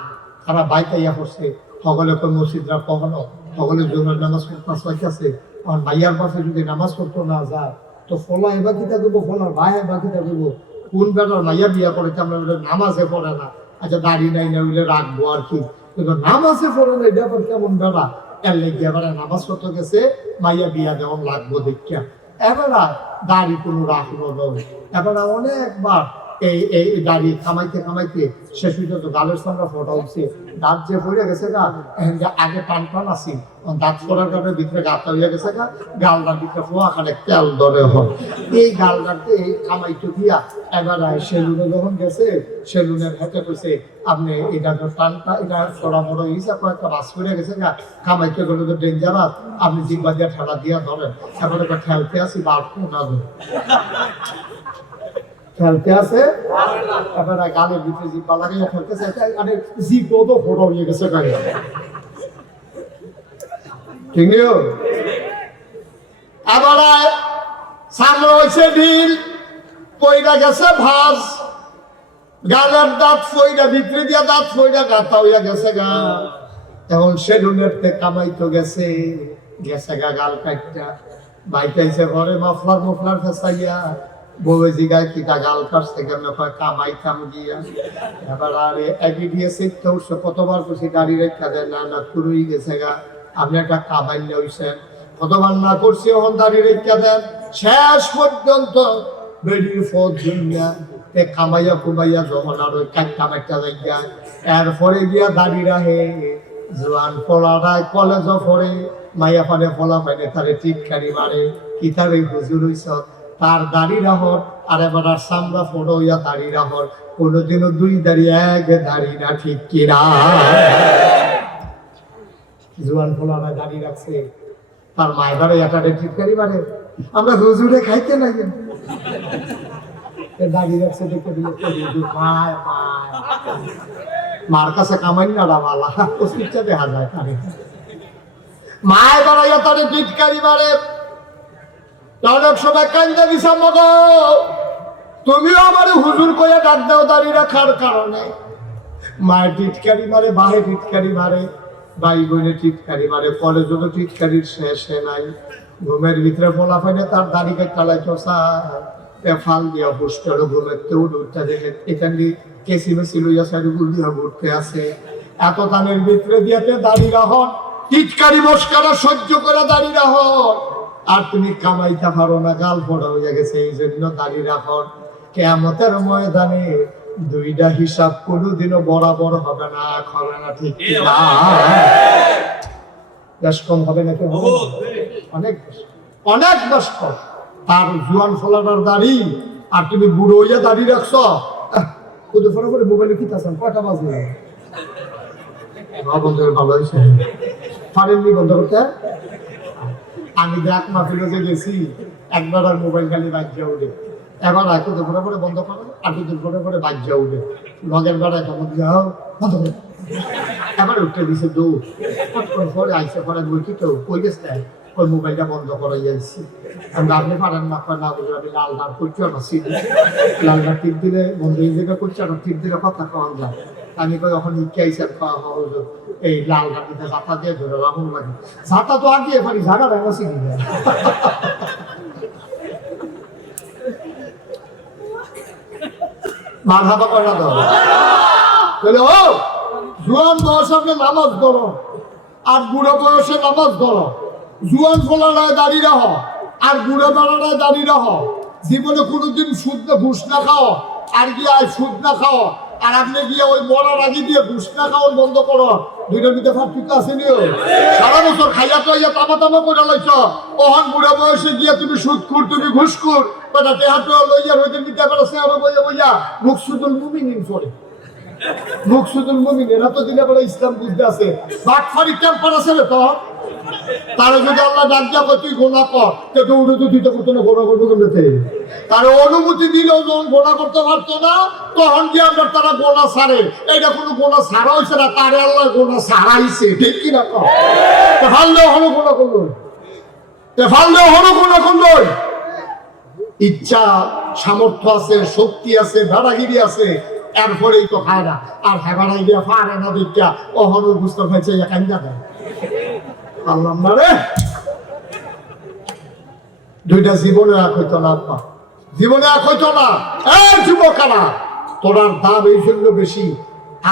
তারা বাইতাইয়া করছে, সকলে কোন মসজিদরা কখনো সকলে জোরের নামাজ পড়তে পাইতেছে। আর মাইয়ার পাশে যদি নামাজ পড়তে না যায় তো ফলা এবার কিতা দেবো, ফলার ভাই এবার কিতা দেবো। কোন বেটার মাইয়া বিয়া করে আমরা নামাজে পড়ে না, আচ্ছা দাড়ি নাই না বলে রাখবো আর কি, কিন্তু নামাজে পড়ে না এটা কেমন বেড়া। এর লেগে এবারে নামাজ পড়তে গেছে মাইয়া বিয়া যেমন লাগবো দেখিয়া এবারা দাড়ি কোনো রাখলো নয়। এবারে অনেকবার এই দাড়ি কামাইতে কামাইতে শেষ পর্যন্ত গালের সঙ্গে ফোটা উঠছে, দাঁত যে পড়ে গেছে গা, আগে টান টান আসি দাঁত পড়ার কারণে ভিতরে গাঁথা হয়ে গেছে গা, গালদার ভিতরে ফোয়া খানে তেল ধরে হয়। এই গালদারতে এই কামাইতে দিয়া এবারে সেলুনে যখন গেছে সেলুনের হাতে কইছে আপনি এটা তো টানটা এটা ফোড়া মোড়ো হিসাব কয়েকটা বাস পড়ে গেছে গা, কামাইতে গেলে তো ডেঞ্জারাস, আপনি জিব্বা দিয়ে ঠেলা দিয়া ধরেন। এখন এবার ঠেলতে আসি বা না খেলতে আছে, এবারে গালের ভিতরে জিব্বা লাগাইয়া খেলতেছে, আরে জিব্বা তো ফোটা হয়ে গেছে গায়ে, ঠিক নিও। এবারে সামনে হয়েছে ঢিল, পয়টা গেছে ভাস, গালের দাঁত ফইটা ভিতরে দিয়া দাঁত ফইটা গাঁথা হইয়া গেছে গা। এখন সেলুনের তে কামাইতো গেছে গেছে গা গাল কাটটা, বাইকাইছে ঘরে মাফলার মুফলার ফেসাইয়া বউয়ে জিগায় কিটা গাল কাটছে কেন, কামাইতাম গিয়া। এবার আরে একই দিয়ে শিখতে উঠছে, কতবার খুশি গাড়ি রেখা দেয় না না শুরুই গেছে গা, আপনি একটা কামাইলে হইছেন, কতবার না করছি এখন দাড়ি রেখা দেন। শেষ পর্যন্ত বেডির ফোর দুনিয়া কামাইয়া কুমাইয়া যখন আর ওই কামাইটা জায়গা, এরপরে গিয়া দাড়ি রাহে জোয়ান ফলাটায় কলেজ পড়ে, মাইয়া পানে ফলা পাইনে তারে টিটকারি মারে, কি তার এই হুজুর হইছ তার দাড়ি রাহর, আর এবার আর সামরা ফটো হইয়া দাড়ি রাহর, কোনোদিনও দুই দাড়ি এক দাড়ি না, ঠিক কিনা? জোয়ান ফলাটা দাড়ি রাখছে, তার মায়ের বাড়ি এটারে টিটকারি মারে, আমরা হুজুরে খাইতে লাগে দাড়ি রাখছে দেখে দিলে মার কাছে কামাই না বালা ওষুধটা দেখা যায় তারে, মায়ের বাড়াইয়া তারে টিটকারি মারে। অনেক সময় কান্দা দিছাম মতো, তুমিও আমার হুজুর কইয়া ডাক দাও দাড়ি রাখার কারণে। মায়ের টিটকারি মারে, বাহে টিটকারি মারে, ভাই বোনে টিটকারি মারে, কলেজও তো টিটকারির শেষে নাই। ঘুমের ভিতরে ফলা পাইনে তার দাড়ি কাটালাইতো ফাল দিয়া হোস্টেল ঘুমের উঠতে দেখে এখান দিয়ে কেসি মেসি লইয়া সাইড দিয়া ঘুরতে আছে। এত দানের ভিতরে দিয়াতে দাড়ি রাহন, টিটকারি মস্কারা সহ্য করে দাড়ি রাহন, আর তুমি কামাইতে পারো না, গাল পড়া হয়ে গেছে, এই জন্য দাড়ি রাখুন। কিয়ামতের ময়দানে দুইটা হিসাব কোনোদিনও বরাবর হবে না, হবে না, ঠিক না? বেশ কম হবে নাকি? অনেক অনেক বেশ কম। তার জোয়ান ফলাটার দাড়ি আর তুমি বুড়ো হইয়া দাড়ি রাখছ, শুধু ফটো করে মোবাইলে কি আছেন, কয়টা বাজে? বন্ধ ভালো হয়েছে, পারেননি বন্ধ করতে? আমি দেখ মাহফিলে যে গেছি একবার আর মোবাইল খালি বাজ্যা উঠে, এবার একটু দুপুরে করে বন্ধ করো, আর দুপুরে করে বাজ্যা উঠে, লগের বেড়া কেমন যাও বন্ধ করে, এবার উঠে দিছে দৌড় পরে আইসে পরে বলছি তো কই গেছে ওই মোবাইলটা বন্ধ করে যাইছি। আমরা আপনি পারেন না না বলে আমি লাল ডাল করছি না, লাল ডাল টিপ দিলে বন্ধু হিসেবে করছি না, টিপ দিলে কথা কওয়া যায়। আমি কই এখন ইচ্ছে আইসে এই লাল ডাকিতে ঝাঁটা দিয়ে ধরে রাখুন লাগে, ঝাঁটা তো আগিয়ে পারি, ঝাঁটাটা বসি দিবে। মার হাবা করে না ধরো ও জোয়ান বয়সে আপনি নামাজ ধরো, আর বুড়ো বয়সে নামাজ ধরো। জোয়ান ফলারায় দাঁড়িয়ে রাহ, আর বুড়ো বেড়ারায় দাঁড়িয়ে রাহ। জীবনে কোনোদিন সুদ না ঘুষ না খাও, আর গিয়ে সুদ না খাও, আর আপনি গিয়ে ওই মরার আগে দিয়ে ঘুষ না খাওয়ান বন্ধ করো। দুইটার ভিতরে পার্থক্য আছে নিও। সারা বছর খাইয়া তো তামা তামা করে লাইছ, ওহন বুড়ো বয়সে গিয়ে তুমি সুদখোর, তুমি ঘুষখোর, ওটাতে হাত লইয়া রইতে নিতে পারছে আরো বইয়া বইয়া মুকসুদুল মুমিনিন পড়ে। মুকসুদুল মুমিন এরা তো দিনে বলে ইসলাম বুঝতে আছে, বাটফারি টেম্পার আছে রে তো। তারা যদি আল্লাহ ডাক দিয়া তুই গোনা কর, তো উড়ে তো দুইটা করতো না, গোনা করবো কেমনে? তার অনুমতি দিলেও যখন গোনা করতে পারতো না, তখন কি আমরা তারা গোনা ছাড়ে। এটা কোনো গোনা ছাড়া হয়েছে না, তারে আল্লাহ গোনা ছাড়াইছে, ঠিক কিনা? ফাললেও হলো গোনা করলো, ফাললেও হলো গোনা করলো। ইচ্ছা সামর্থ্য আছে, শক্তি আছে, ভাড়াগিরি আছে, এরপরেই তো খায় না। আর হেবাড়াই দিয়া ফাড়ে না দেখা অহন বুঝতে পারছে কান্দা দেয় আল্লাহ রে। দুইটা জীবনে এক হইতো না, আব্বা জীবনে এক হইতো না। যুবকেরা, তোরার দাম এই জন্য বেশি,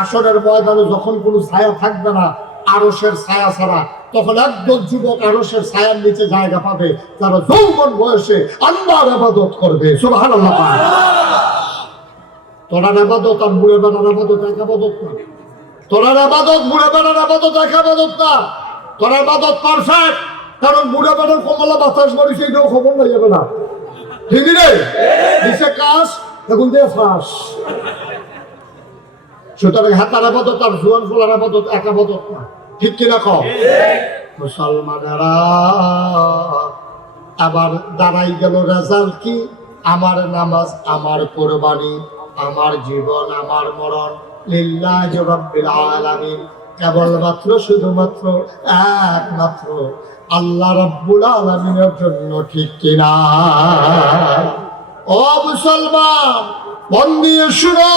আসরের ময়দানে যখন কোনো ছায়া থাকবে না, আরশের ছায়া ছাড়া, তখন একদম যুবক আরশের ছায়ার নিচে জায়গা পাবে, যারা যৌবন বয়সে আল্লাহর ইবাদত করবে। সুবহানাল্লাহ। তোরার ইবাদত আর বুড়ে বেড়ার ইবাদত এক ইবাদত না। তোরার ইবাদত বুড়ে বেড়ার ইবাদত এক ইবাদত না। তোরার ইবাদত পারফেক্ট, কারণ বুড়ে বেড়ার কমলা বাতাস মারিছে, এটাও খবর নাই যাবে না, ঠিক রে? নিচে কাজ এখন দিয়ে ফাঁস। সুতরাং হাতার ইবাদত আর জোয়ান ফোলার ইবাদত এক ইবাদত না, ঠিক কিনা কও? মুসলমানেরা, আবার দাঁড়াই গেল রেজাল্ট কি? আমার নামাজ, আমার কোরবানি, আমার জীবন, আমার মরণ লিল্লাহি রাব্বিল আলামিন, কেবলমাত্র শুধুমাত্র একমাত্র আল্লাহ রাব্বুল আলামিনের জন্য, ঠিক কিনা? ও মুসলমান, মন দিয়ে শুনো,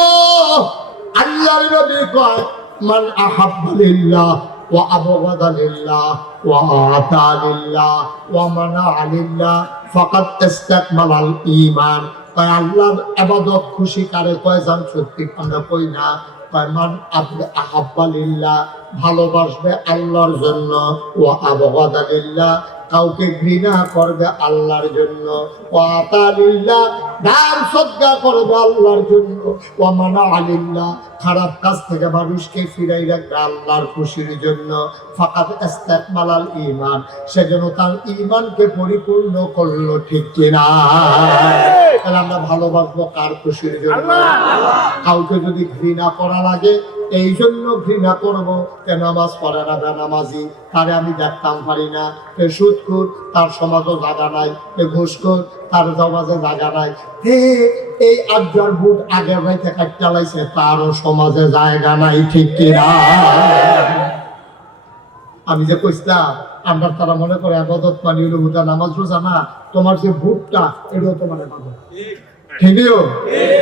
আল্লাহর নবী কয়, মান আহাব্বা লিল্লাহ ওয়া আবগাদা লিল্লাহ ওয়া আতা লিল্লাহ ওয়া মানা লিল্লাহ ফাকাদ ইসতাকমালাল ঈমান। তাই আল্লাহর ইবাদত খুশি করে কয়, জান সত্যি আমরা কই না, কয় মান আহাব্বা লিল্লাহ, ভালোবাসবে আল্লাহর জন্য, ওয়া আবগাদা লিল্লাহ, কাউকে ঘৃণা করবে আল্লাহর জন্য, ওয়া আতা লিল্লাহ, দান সদকা করবে আল্লাহর জন্য, ওয়া মানা লিল্লাহ, খারাপ কাজ থেকে মানুষকে ফিরাই রাখবে আল্লাহর খুশির জন্য, ফাকাদ ইসতাকমালাল ঈমান, সেজন্য তার ঈমানকে পরিপূর্ণ করলো, ঠিক কিনা? তাহলে আমরা ভালোবাসবো কার খুশির জন্য? কাউকে যদি ঘৃণা করা লাগে, এই জন্য ঘৃণা করবো, কে নামাজ পড়ে না, বেনামাজি, তারে আমি দেখতাম পারি না, কে সুদখোর, তার সমাজও জায়গা নাই, কে ঘুষখোর, তার সমাজে জায়গা নাই, এই আজ্ঞার বুট আগের রাইতে কাটতে লাইছে, তারও সমাজে জায়গা নাই, ঠিক কিনা? আমি যে কইছিলাম, আমরা তারা মনে করে ইবাদত মানে হলো হুদা নামাজ রোজা না, তোমার যে বুটটা এটাও তোমার ইবাদত, ঠিকইও?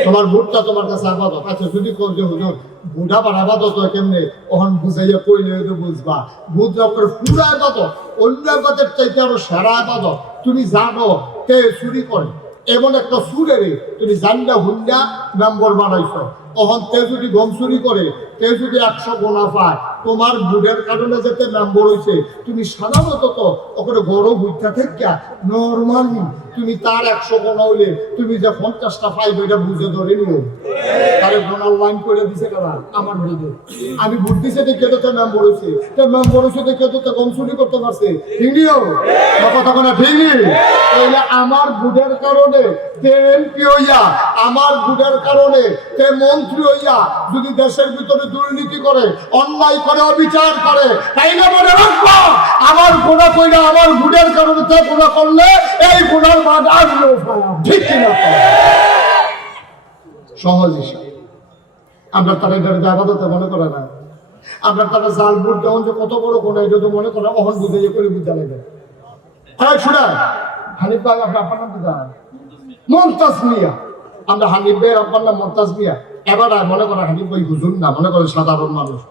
তোমার বুটটা তোমার কাছে ইবাদত। আচ্ছা, যদি কও যে হুজুর বুড়া বা ইবাদত হয় কেমনে, ওহন বুঝাইয়া কইলে হয়তো বুঝবা। বুট যখন পুরা ইবাদত, অন্য ইবাদতের চাইতে আরো সেরা ইবাদত। তুমি জানো কে চুরি করে, এমন একটা সুরেরে তুমি জানলা হুন্ডা মেম্বর বানাইছ, তখন তে যদি গম চুরি করে, তে যদি 100 গোনা পায়, তোমার বুড়ের কারণে যেতে মেম্বর হয়েছে, তুমি সাধারণত তো ওখানে গরম বুঝতে থেকে নর্মালি তুমি তার 100 গোনা হইলে তুমি যে 50টা পাইবে, এটা বুঝে ধরে নিও। তারে গোনার লাইন করে দিছে কারা? আমার বুঝে। আমি ভোট দিছে দেখে তো মেম্বর হয়েছে, মেম্বর হয়েছে দেখে তো গম চুরি করতে পারছে, ঠিক নিও? কথা কোনো ঠিক নেই। তাইলে আমার বুড়ের কারণে এমপি হইয়া, আমার বুড়ের কারণে মন্ত্রী হইয়া যদি দেশের ভিতরে দুর্নীতি করে, অন্যায় করে, অবিচার করে, তাই না? মনে রাখবো, আমার গুণা কইরা আমার বুড়ের কারণে তে গুণা করলে এই গুণার মান আসলো, ঠিক কিনা? সহজ হিসাব। আমরা তারা ইবাদতে মনে করে না, আমরা তারা জাল বুট দেওয়া যে কত বড় গুণা, এটা তো মনে করে অহন বুঝে করে বুঝা লাগে। শোনা হানিফ ভাই, আপনার নাম কি জানেন? মমতাজ মিয়া। আমরা হানিফ ভাইয়ের আপনার নাম মমতাজ মিয়া। এবার মনে করে হানিফ ভাই হুজুর না, মনে করে সাধারণ মানুষ।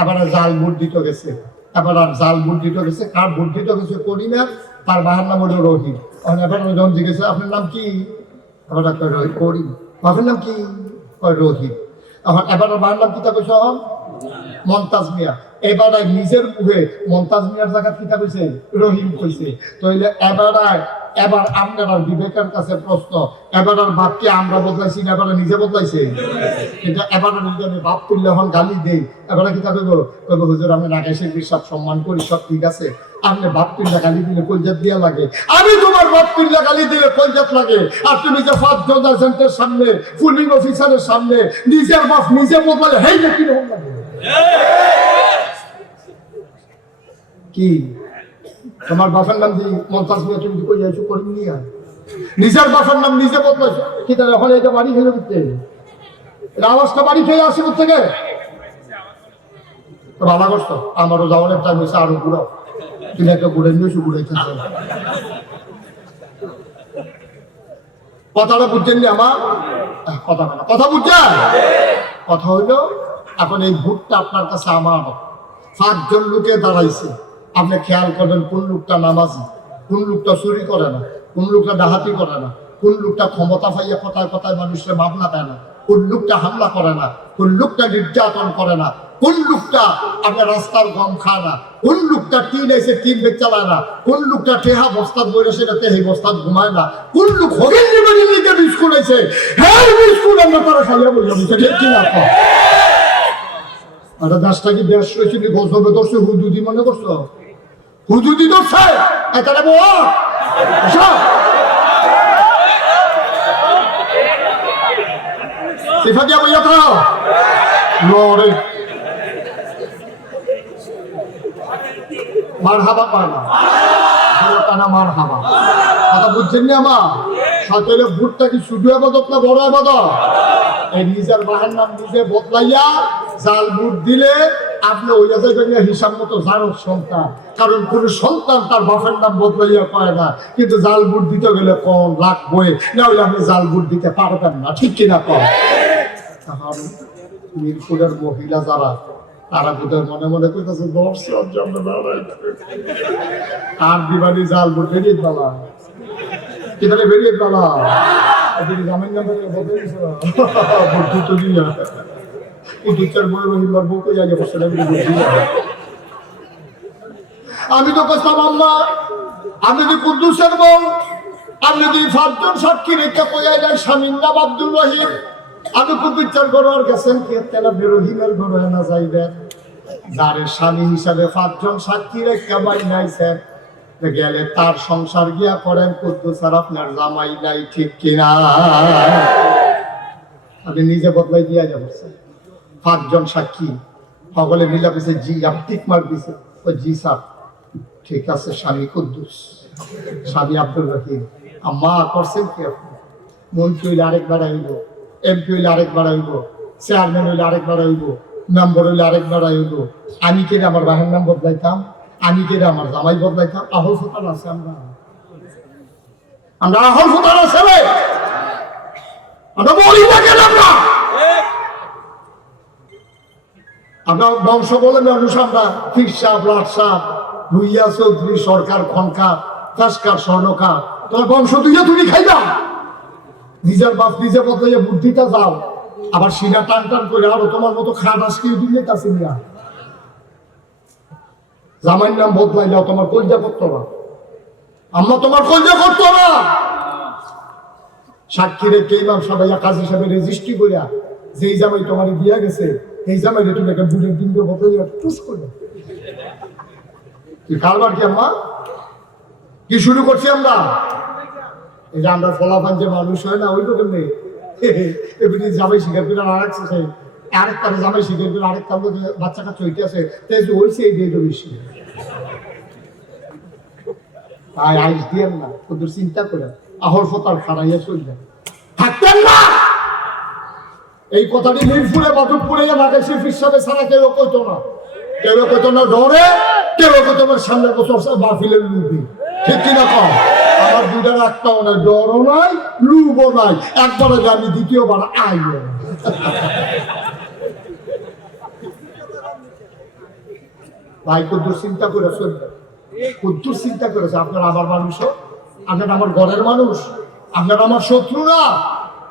এবার জাল ভোট দিতে গেছে, এবার জাল ভোট দিতে গেছে, কার ভোট দিতে গেছে করি না, তার বাবার নাম হলো রহিম। এবার যখন জিজ্ঞেসে আপনার নাম কি, এবার করি, বাবার নাম কি, রহিম। এখন এবার বাবার নাম কি তা কইছে মমতাজ মিয়া। এবার নিজের মুখে মমতাজ মিয়ার জায়গা কিতা কইছে, রহিম কইছে। তো এবার আপনার বিবেকের কাছে প্রশ্ন, এবার বাপকে আমরা বদলাইছি না, এবার নিজে বদলাইছে? কিন্তু এবার নিজে আমি বাপ তুললে এখন গালি দেই, এবার কিতা কইব, কইব হুজুর আমি নাগেশের বিশ্বাস সম্মান করি, সব ঠিক আছে, আপনি বাপ তুললে গালি দিলে কলজাত দিয়া লাগে, আমি তোমার বাপ তুললে গালি দিলে কলজাত লাগে, আর তুমি যে ফার্স্ট এজেন্টের সামনে, পুলিং অফিসারের সামনে নিজের বাপ নিজে বদলালে, হেই কি রকম লাগে? কি তোমার বাপের নাম কি মমতাজ মিয়া? তুমি কই যাইছো করিম নিয়া? নিজের বাসার নাম নিজে বদলাইছে কি তাহলে এখন এটা বাড়ি খেলে দিতে আওয়াজটা বাড়ি খেয়ে আসে থেকে ভালো করছো আমারও যাওয়ার টাইম হয়েছে আরো ঘুরো তুমি একটা ঘুরে নিয়েছো ঘুরেছে কথাটা বুঝছেন নি আমার কথা বুঝছেন কথা হইলো এখন এই ভোটটা আপনার কাছে আমার 5 জন লোকে দাঁড়াইছে আপনি খেয়াল করবেন কোন লোকটা নামাজি কোন লোকটা চুরি করে না কোন লোকটা ডাহাতি করে না কোন লোকটা ক্ষমতা পাইয়া কথায় কথায় মানুষের ভাবনা দেয় না কোন লোকটা হামলা করে না কোন লোকটা নির্যাতন করে না কোন লোকটা আপনার রাস্তার গম খায় না কোন লোকটা টিন এসে টিন বেচ চালায় না কোন লোকটা টেহা বস্তাত বইরে সেটা তেহে বস্তাত ঘুমায় না কোন লোক হগেন নিবানি লিখে বিস্কুট আছে হ্যাঁ বিস্কুট আমরা তারা খাইয়া বললাম ঠিক কিনা আরে দাসটা কি দেশ রয়েছে গজবে ধরছে হুদুদি মনে করছো হুদুদি ধরছে এখানে সিফা দিয়া বইয়া থাও লড়ে মারহাবা পানা টানা মারহাবা কথা বুঝছেন না আমার সতেলে ভোটটা কি শুধু আবাদত না বড় আবাদত এই নিজের বাহার নাম নিজে বদলাইয়া জাল ভোট দিলে আপনি ওই যাবেন হিসাব মতো জানুক সন্তান কারণ কোন সন্তান তার বাপের নাম বদলাইয়া পায় না কিন্তু জাল ভোট দিতে গেলে কোন লাখ বয়ে না হলে আপনি জাল ভোট দিতে পারবেন না ঠিক কিনা কর মিরপুরের মহিলা যারা তারা বোধহয় মনে মনে করতেছে আর দিবানি জাল ভোট বেরিয়ে পালা কিভাবে বেরিয়ে পালা জামিন নাম্বার আমি তো কইলাম আম্মা আমি যদি কুদ্দুসের বউ আমি যদি 5 জন সাক্ষী রেখা কইয়া যায় স্বামীর নাম আব্দুল রহিম আমি খুব বিচার করার গেছেন কি তেলা রহিমের ঘরে না যাইবেন যার স্বামী হিসাবে 5 জন সাক্ষী রেখা বাই নাইছেন গেলে তার সংসার গিয়া করেন কুদ্দুস আর আপনার জামাই নাই ঠিক কিনা আমি নিজে বদলাই দিয়া যাব 5 জন সাক্ষী সকলে মিলা পেছে জি আপটিক মার দিছে ও জি স্যার ঠিক আছে স্বামী কুদ্দুস স্বামী আব্দুল রহিম আম্মা করছেন কি আপনি মন্ত্রী হইলে আরেকবার আইব এমপি হইলে আরেকবার আইব চেয়ারম্যান হইলে আরেকবার আইব মেম্বার হইলে আরেকবার আইব আমি কেটে আমার বাহের নাম বদলাইতাম আমি কেটে আমার জামাই বদলাইতাম আহল ফুতার আছে আমরা আহল ফুতার আছে আমরা বলি না কেন আমরা বংশ বলে মানুষ আমরা ফিরসাহ লাটসাহ ভুইয়া চৌধুরী সরকার খনকার তাস্কার স্বর্ণকার তোমার বংশ দুইয়া তুমি খাইবা নিজের বাপ নিজে বদলাইয়া বুদ্ধিটা যাও আবার সিনা টান টান করে আরো তোমার মতো খাট আজকে দুনিয়া কাছে নিয়া জামাইয়ের নাম বদলাইলেও তোমার কলজা করতো না আম্মা তোমার কলজা করতো না সাক্ষী রেখে ইমাম সবাই কাজ হিসাবে রেজিস্ট্রি করিয়া যেই জামাই তোমার দিয়া গেছে এই জামাই তুমি একটা বুড়ির দিন বদলাইয়া টুস করে কি কারবার কি আম্মা কি শুরু করছি আমরা এই যে আমরা ফলাফান যে মানুষ হয় না ওই রকম নেই এমনি জামাই শিকার করে আরেকটা জামাই শিকার করে আরেকটা বাচ্চা কাচ্চা হইতে আছে তাই হয়েছে এই দিয়ে বেশি তাই আইস দিয়েন না ওদের চিন্তা করে আহর ফতার খাড়াইয়া চললেন থাকতেন না এই কথাটি মিরপুরে মাধবপুরে ঢাকায় শিল্পী হিসাবে ছাড়া কেউ কইতো না ডরে কেউ কইতো না সামনের বছর মাহফিলের লুবি ঠিক কিনা কম আমার দুইটার একটাও নাই ডরও নাই লুবও নাই একবারে আমি দ্বিতীয়বার আইব ভাই কুদ্দুর চিন্তা করে চলবে কুদ্দুর চিন্তা করেছে আপনার আমার মানুষও আপনার আমার ঘরের মানুষ আপনার আমার শত্রু না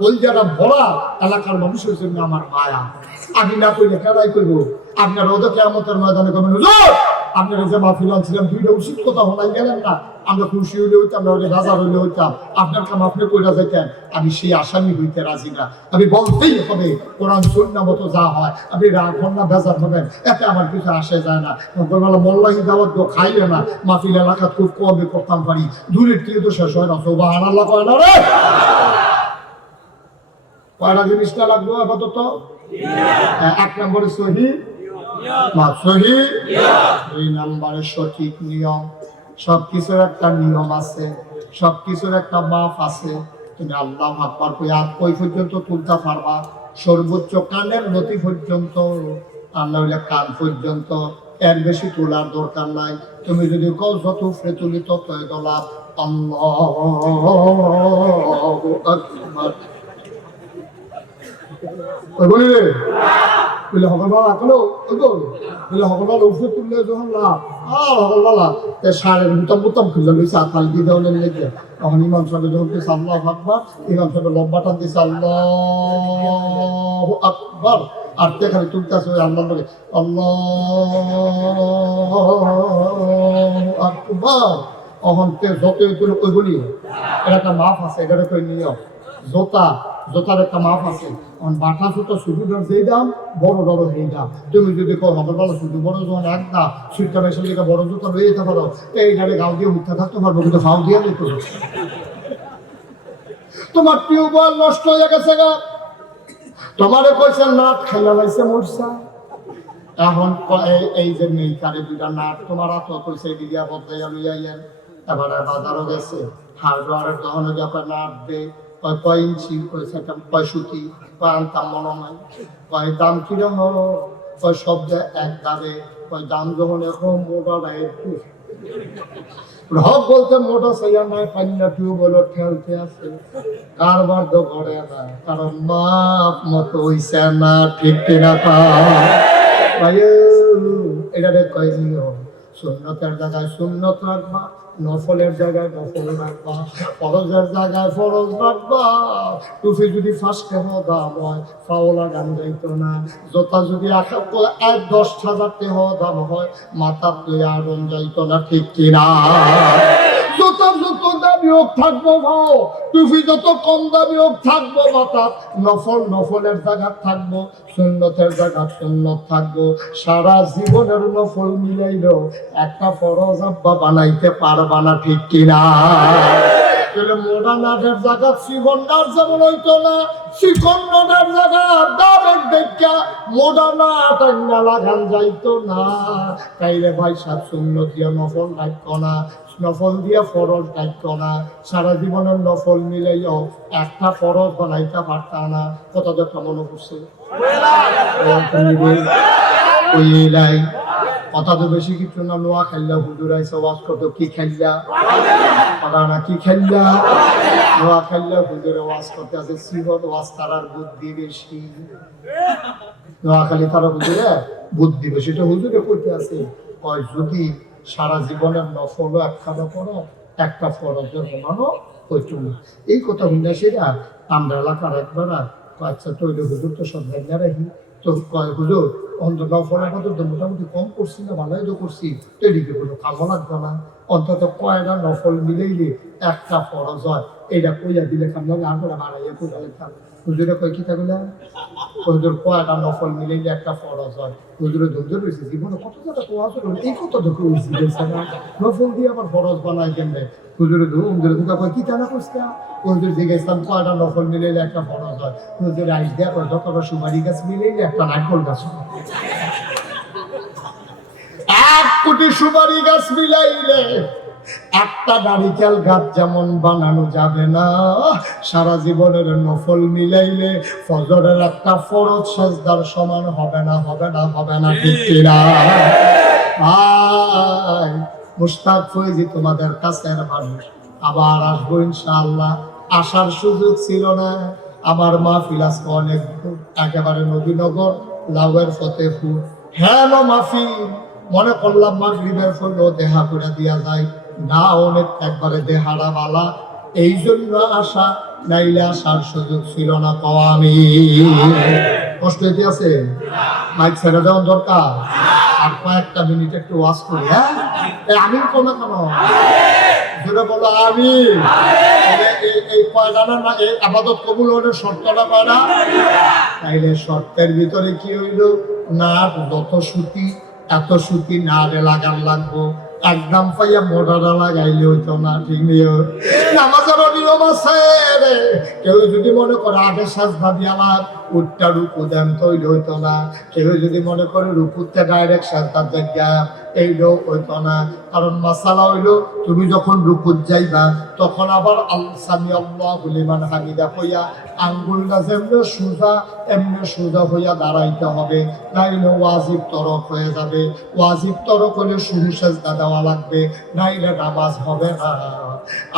ওই যারা ভরা এলাকার মানুষের জন্য আমার মায়া আমি না করলে কেনাই করবো আপনার ওদের কেমতের ময়দানে করবেন আপনারা যে মাহফিল আনছিলাম দুইটা উচিত কথা হলাই গেলেন না আমরা খুশি হইলে হইতাম না হলে রাজা হইলে হইতাম আপনার কাম আপনি কইরা যাইতেন আমি সেই আসামি হইতে রাজি না আমি বলতেই হবে কোরআন সুন্নাহ মতো যা হয় আপনি রাখবেন না বেজার হবেন এতে আমার কিছু আসে যায় না বলবেন মোল্লাহি দাওয়াত গো খাইলে না মাহফিল এলাকা খুব কমে করতাম পারি দূরের থেকে তো শেষ হয় না সুবহানাল্লাহ কয় না রে কয়টা জিনিসটা লাগবে আপাতত 1 নম্বরে সহি এই নাম্বারের সঠিক নিয়ম সবকিছুর একটা নিয়ম আছে সবকিছুর একটা মাপ আছে। তুমি আল্লাহু আকবার কই হাত কই পর্যন্ত তুলতে পারবা? সর্বোচ্চ কানের নতি পর্যন্ত, আল্লাহ হইলে কান পর্যন্ত, এর বেশি তোলার দরকার নাই। তুমি যদি কও যত উপরে তুলি ততই দলাপ। আল্লাহু আকবার ওই বলি রে বলে হকলবালা আঁকলো বলে হকলবালা উপরে তুললে যখন লাভ আর হকলবালা সারের বুতাম বুতাম খুলে লইছে আর খালি দিয়ে দেওয়া লেগে তখন ইমাম সাহেব যখন দিয়েছে আল্লাহু আকবার, ইমাম সাহেব লম্বাটা দিয়েছে আল্লাহু আকবার, আর তে খালি তুলতেছে ওই আল্লাহ বলে আল্লাহু আকবার। অহন তে যতই তুলে ওইগুলি এর একটা মাপ আছে, এটার কই নিয়ম। জোতার একটা মাপ আছে। বাটা জুতো শুধু যেই দাম, বড় বড় সেই দাম। তুমি যদি কো হবে বলো শুধু বড় যখন এক দাম, সুইটটা মেশিন থেকে বড় জুতো লয়ে যেতে পারো, এই গাড়ি গাও দিয়ে উঠতে থাকতে পারবো, কিন্তু ফাও দিয়ে দিত। তোমার টিউবওয়েল নষ্ট হয়ে গেছে গা, তোমারে কইছে নাট খেলা লাইছে মরছা। এখন এই যে নেই কারে দুইটা নাট তোমার হাত কইছে দিয়া বদলাইয়া লইয়াইয়েন। এবারে বাজারও গেছে, হার্ডওয়ারের দোকানে যখন নাট দে কয় ইঞ্চি, কয় সেটা কয় সুতি, কয় আনতাম মনে হয়, কয় দাম কিরম, কয় সব এক দামে, কয় দাম যখন এখন মোটা হক বলতে মোটা সাইয়া নাই, পান্না টিউবওয়েল ঠেলতে আছে, কারবার তো ঘরে না, কারণ মাপ মতো হইছে না, ঠিক কিনা ভাই? এটা কয় নিয়ম, সুন্নতের জায়গায় সুন্নত রাখবা, নফলের জায়গায় নফল রাখবা, ফরজের জায়গায় ফরজ রাখবা। টুপি যদি ফাঁসকে দাম হয় ফাওলা গান যাইতো না, জোতা যদি 10,000 টাকা দাম হয় মাথা তুই আগুন যাইতো না, ঠিক কিনা? জোতার যত দামি হোক থাকবো ভাও, টুপি যত কম দামি হোক থাকবো মাথা, নফলের জায়গা থাকবো, সুন্নতের জায়গা সুন্নত থাকবো। সারা জীবনের নফল মিলাইলেও একটা ফরজ আব্বা বানাইতে পারবা না, ঠিক কিনা? মোডানাটের জায়গা শ্রীগন্ডার যেমন হইতো না, শ্রীকন্ডার জায়গা দামের দেখা মোডানাট লাগান যাইতো না। তাইলে ভাই সাত সুন্নত দিয়া নফল রাখতো না, নফল দিয়া ফরজ রাখতো না, সারা জীবনের নফল মিলাইও একটা ফরজ বানাইতে পারত না। কথা দেখা মনে করছে কথা তো বেশি কিছু না, নোয়া খাইলা হুজুর আইসা ওয়াজ করতো, কি খাইলা কথা না, কি খাইলা নোয়া খাইলা হুজুরে ওয়াজ করতে আছে, সিবত ওয়াজ তারার বুদ্ধি বেশি, নোয়া খালি তারা হুজুরে বুদ্ধি বেশি, এটা হুজুরে করতে আছে। কয় যদি সারা জীবনের নফল একখানা করো একটা ফরজের সমানো হইতো না। এই কথা শুনে সেটা আমরা এলাকার একবার আচ্ছা তৈরি হুজুর তো সব জায়গা রাখি, তো কয় হুজুর অন্তত নফলের কথা তো মোটামুটি কম করছি না, ভালোই তো করছি, তো এদিকে কোনো কামও লাগবে না, অন্তত কয়টা নফল মিলেইলে একটা ফরজ হয়, এইটা কইয়া দিলে কাম লাগে, আর করে বাড়াইয়া কোথায় থাক। হুজুরে কয় কি থাকলে হুজুর কয়টা নফল মিলাইলে একটা ফরজ হয়। হুজুরে ধৈর্য রয়েছে জীবনে কত জায়গা কোয়া এই কত ধরে হয়েছে না, নফল দিয়ে আবার ফরজ বানাই কেমনে। হুজুরে হুজুরে ধোকা কয় কি কেন করছে, হুজুর দিকে ইসলাম কয়টা নফল মিলাইলে একটা ফরজ হয়। হুজুর আইস দেওয়া করে যতটা সুপারি গাছ মিলাইলে একটা নারকল গাছ হয়, 1 কোটি সুপারি গাছ মিলাইলে একটা নারিকেল গাছ যেমন বানানো যাবে না, সারা জীবনের নফল মিলাইলে ফজরের একটা ফরজ সাজদার সমান হবে না, হবে না, হবে না, ঠিক কিনা? ভাই মুশতাক ফৈজি তোমাদের কাছের মানুষ, আবার আসবো ইনশাআল্লাহ। আসার সুযোগ ছিল না, আমার মাহফিল আজকে অনেক একেবারে নবীনগর লাউয়ের ফতেপুর। হ্যাঁ মাহফিল মনে করলাম মাগরিবের ফলে দেখা করে দিয়া যায় না, অনেক একবারে দেহারা বালা, এই জন্য আসা, নাইলে আসার সুযোগ ছিল না। পাওয়া আমি কষ্ট হইতে আছে, মাইক ছেড়ে দেওয়ার দরকার, আর কয়েকটা মিনিট একটু ওয়াজ করি। হ্যাঁ আমি কোনো কেন যেটা বলো আমি এই কয়টা না, এই আপাতত কবুল হলে শর্তটা কয়টা, তাইলে শর্তের ভিতরে কি হইল না, যত সুতি এত সুতি না রে লাগান লাগবো, একদম পাইয়া মোটাটা লাগাইলে হইতো না, ঠিক নেই? নামাজেরও নিয়ম আছে রে, কেউ যদি মনে করে আগে সাজদা দিয়ে আমার উঠটা রুকু দেন তৈরি হইতো না। কেউ যদি মনে করে রুকুতে ডাইরেকশন তার জায়গা এইটাও হইতো না। কারণ মাসালা হইলো তুমি যখন রুকুত যাইবা তখন আবার সামি আল্লাহু লিমান হামিদা হইয়া আঙ্গুলটা যেমনি সোজা হইয়া দাঁড়াইতে হবে, নাইলে ওয়াজিব তরক হয়ে যাবে। ওয়াজিব তরক হলে শুরু সেজদা দেওয়া লাগবে, নাইলে নামাজ হবে না।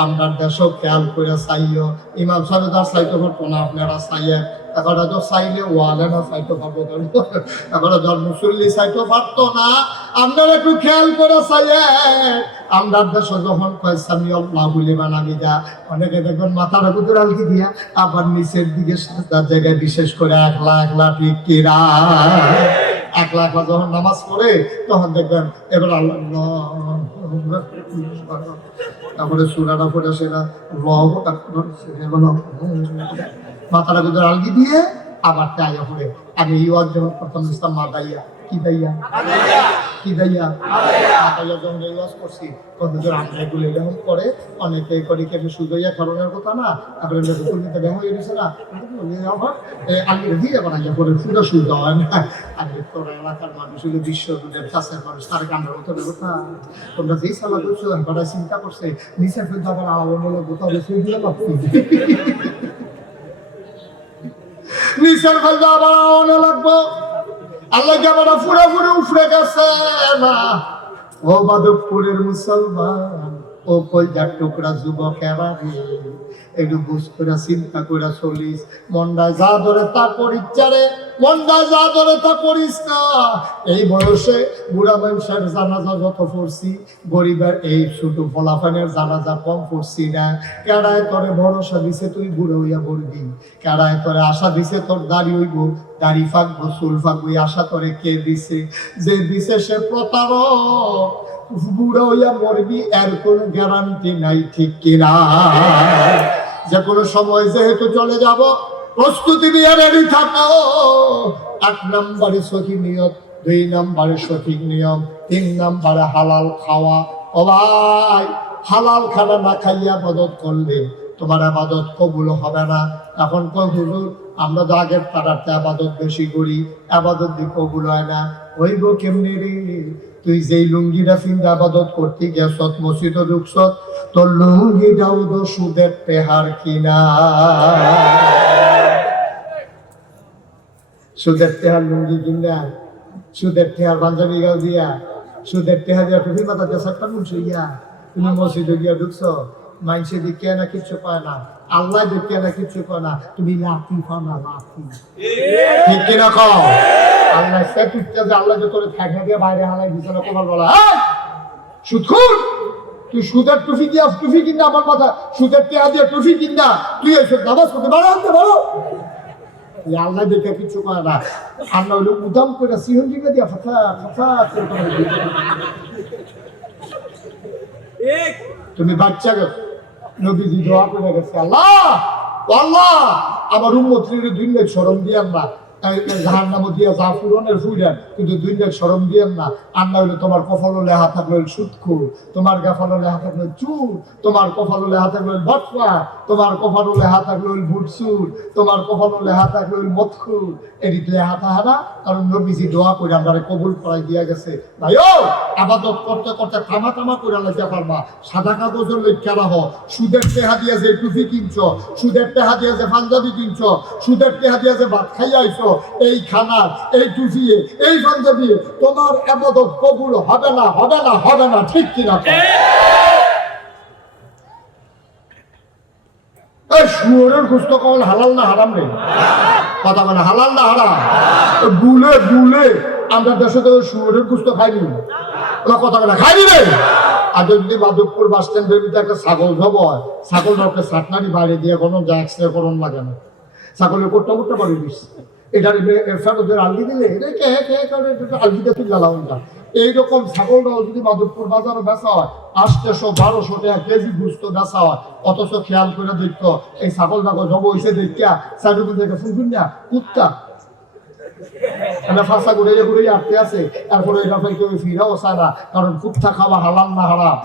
আমরা দেশও খেয়াল করে চাইও, ইমাম সাহেব তার চাইতে পারতো না, আপনারা চাইয়ে এখন তো চাইলে ওয়ালে না চাইতে পারবো, এখন ধর মুসল্লি চাইতে পারতো না। আপনারা একটু খেয়াল করে চাইয়ে আমরা দেশে যখন কয় সামি আল্লাহু লিমান হামিদা, অনেকে দেখবেন মাথার উপর আলকি দিয়া আবার নিচের দিকে তার জায়গায় বিশেষ করে একলা ঠিক কিরা একলা যখন নামাজ পড়ে তখন দেখবেন এবার আল্লাহ তারপরে সুরাটা পড়ে সেটা মাথাটা ভিতরে আলগি দিয়ে আবার চাইয়া পড়ে। আমি এই ওয়াজ যখন প্রথম ইসলাম মা দাইয়া কি দাইয়া যখন এই ওয়াজ করছি তখন এগুলো এরকম করে অনেকে করে কেটে সুযোগিয়া কারণের কথা না, তারপরে নিতে ব্যায়াম হয়ে গেছে না, আবার আগে দিয়ে আবার আগে পরে সুযোগ হয় না। আগে তোর এলাকার মানুষ হলো বিশ্ব কাছের মানুষ, তার কান্নার মতো কথা তোমরা যেই সালা করছো তারা চিন্তা করছে নিচের ফেলতে আবার আওয়ামূলক কোথাও বেশি দিয়ে পাচ্ছি, নিচের ফেলতে আবার আওয়ানো লাগবো। আল্লাহকে আবার পুরোপুরি উফরে গেছে না। ও মাধবপুরের মুসলমান, ও কলজার টুকরা যুবকেরা রে, একটু বুঝ করে চিন্তা করে চলিস। মনটা যা ধরে তা করিস রে, মনটা যা ধরে তা করিস না। এই বয়সে বুড়া মানুষের জানাজা যত পড়ছি, গরিবের এই ছোট ফলাফানের জানাজা কম পড়ছি না। কেড়ায় তোরে ভরসা দিছে তুই বুড়ো হইয়া পড়বি, কেড়ায় তোরে আশা দিছে তোর দাড়ি হইব, দাড়ি ফাঁকবো চুল ফাঁকবো, আশা তোরে কে দিছে? যে দিছে সে প্রতারক। বুড়ো হইয়া মরবি এর কোনো গ্যারান্টি নাই, ঠিক কিনা? যে কোনো সময় যেহেতু চলে যাব, প্রস্তুতি নিয়ে রেডি থাকো। 8 নম্বরে সঠিক নিয়ত, 2 নম্বরে সঠিক নিয়ম, 3 নম্বরে হালাল খাওয়া। ও ভাই, হালাল খানা না খাইয়া আবাদত করলে তোমার আবাদত কবুল হবে না। এখন কই হুজুর আমরা তো আগের তারাতে আবাদত বেশি করি, আবাদত দিয়ে কবুল হয় না। হইব কেমনি রে? তুই যেই লুঙ্গিটা ফিন্দা আবাদত করতে গেছত, মসজিদ ঢুকছত, তোর লুঙ্গিটাও তো সুদের পেহার কিনা। সুদের টেহার লুঙ্গি কিনা, সুদের টেহার পাঞ্জাবি গাও দিয়া, সুদের টেহা দিয়া টুপি মাথা দিয়ে সাতটা মুখ ইয়া, তুমি মসজিদে গিয়া ঢুকছো, মাইনসে দিকে না কিচ্ছু পায় না, আল্লাহ দিকে না কিচ্ছু পায় না, তুমি লাঠি পাও না, লাঠি। ঠিক কিনা কও? আল্লাহ সে টুকতে যে আল্লাহ যে তোরে ঠেকা দিয়ে বাইরে হালাই দিছে না, কোথাও বলা সুদখোর, তুই সুদের টুপি দিয়া টুপি কিনা আমার মাথা, সুদের টেহা দিয়ে টুপি কিনা তুই এসে নামাজ করতে পারো, আনতে পারো? আল্লাহ দেখে কিছু করে না। আমরা হইলো উদাম করে সিহন দিকে দিয়া ফাঁকা ফাঁকা। তুমি বাচ্চা গেছো, নবীজি দোয়া করে গেছে, আল্লাহ আল্লাহ আমার উম্মতের দুনিয়ার শরম দিয়ান না, জাহান্নামে দিয়া যা ফুরনের ফুইলেন, কিন্তু দুনিয়ার শরম দিয়েন না। আর না হইলে তোমার কপালে লেখা থাকলো সুদখোর, তোমার কপালে লেখা থাকলো চুর, তোমার কপালে লেখা থাকলো বটফা, তোমার কপালে লেখা থাকলো ভুটসুর, তোমার কপালে লেখা থাকলো মদখুর। এদিকে লেখা থাকে না, কারণ নবীজি দোয়া করে আমরা কবুল করাই দিয়া গেছে। ভাইও আবাদত করতে করতে থামা করে লাইতে পারবা। সাদা কাগজের লেখা রাখো, সুদের টেহা দিয়ে যে টুপি কিনছ, সুদের টেহা দিয়ে যে পাঞ্জাবি কিনছ, সুদের টেহা দিয়ে যে ভাত খাইয়া আইছো, এই খানার এই টুপিয়ে এই পাঞ্জাবি তোমার আবাদত কবুল হবে না, হবে না, হবে না। ঠিক কিনা? শুয়োরের গোস্ত কখন হালাল না হারাম রে? কথা বলে হালাল না হারাম? বুলে বুলে আমরা দেশে তো শুয়োরের গোস্ত খাইনি, কথা বলে খাইনি রে। আর যদি মাধবপুর বাস স্ট্যান্ডের ভিতরে একটা ছাগল জব হয়, ছাগল জবকে সাতনারি বাইরে দিয়ে কোনো যা এক্সরে করুন লাগে না, ছাগলের কোটটা কোটটা বাড়ি দিচ্ছে। এটার ফেরতের আলগি দিলে আলগিটা তুই জ্বালাও না। এইরকম ছাগলটাও যদি মাধবপুর বাজারে বেচা হয় 800-1200 টাকা কেজি গুস্ত বেচা হয়, অথচ খেয়াল করে দেখতো এই ছাগলটাকে জব হয়েছে দেখিয়া চারিদিন থেকে শুনছুন না কুত্তা এটা ফাঁসা ঘুরে ঘুরে আটতে আছে, তারপরে এটা কেউ ফিরাও চায় না, কারণ কুত্তা খাওয়া হালাল না হারাম,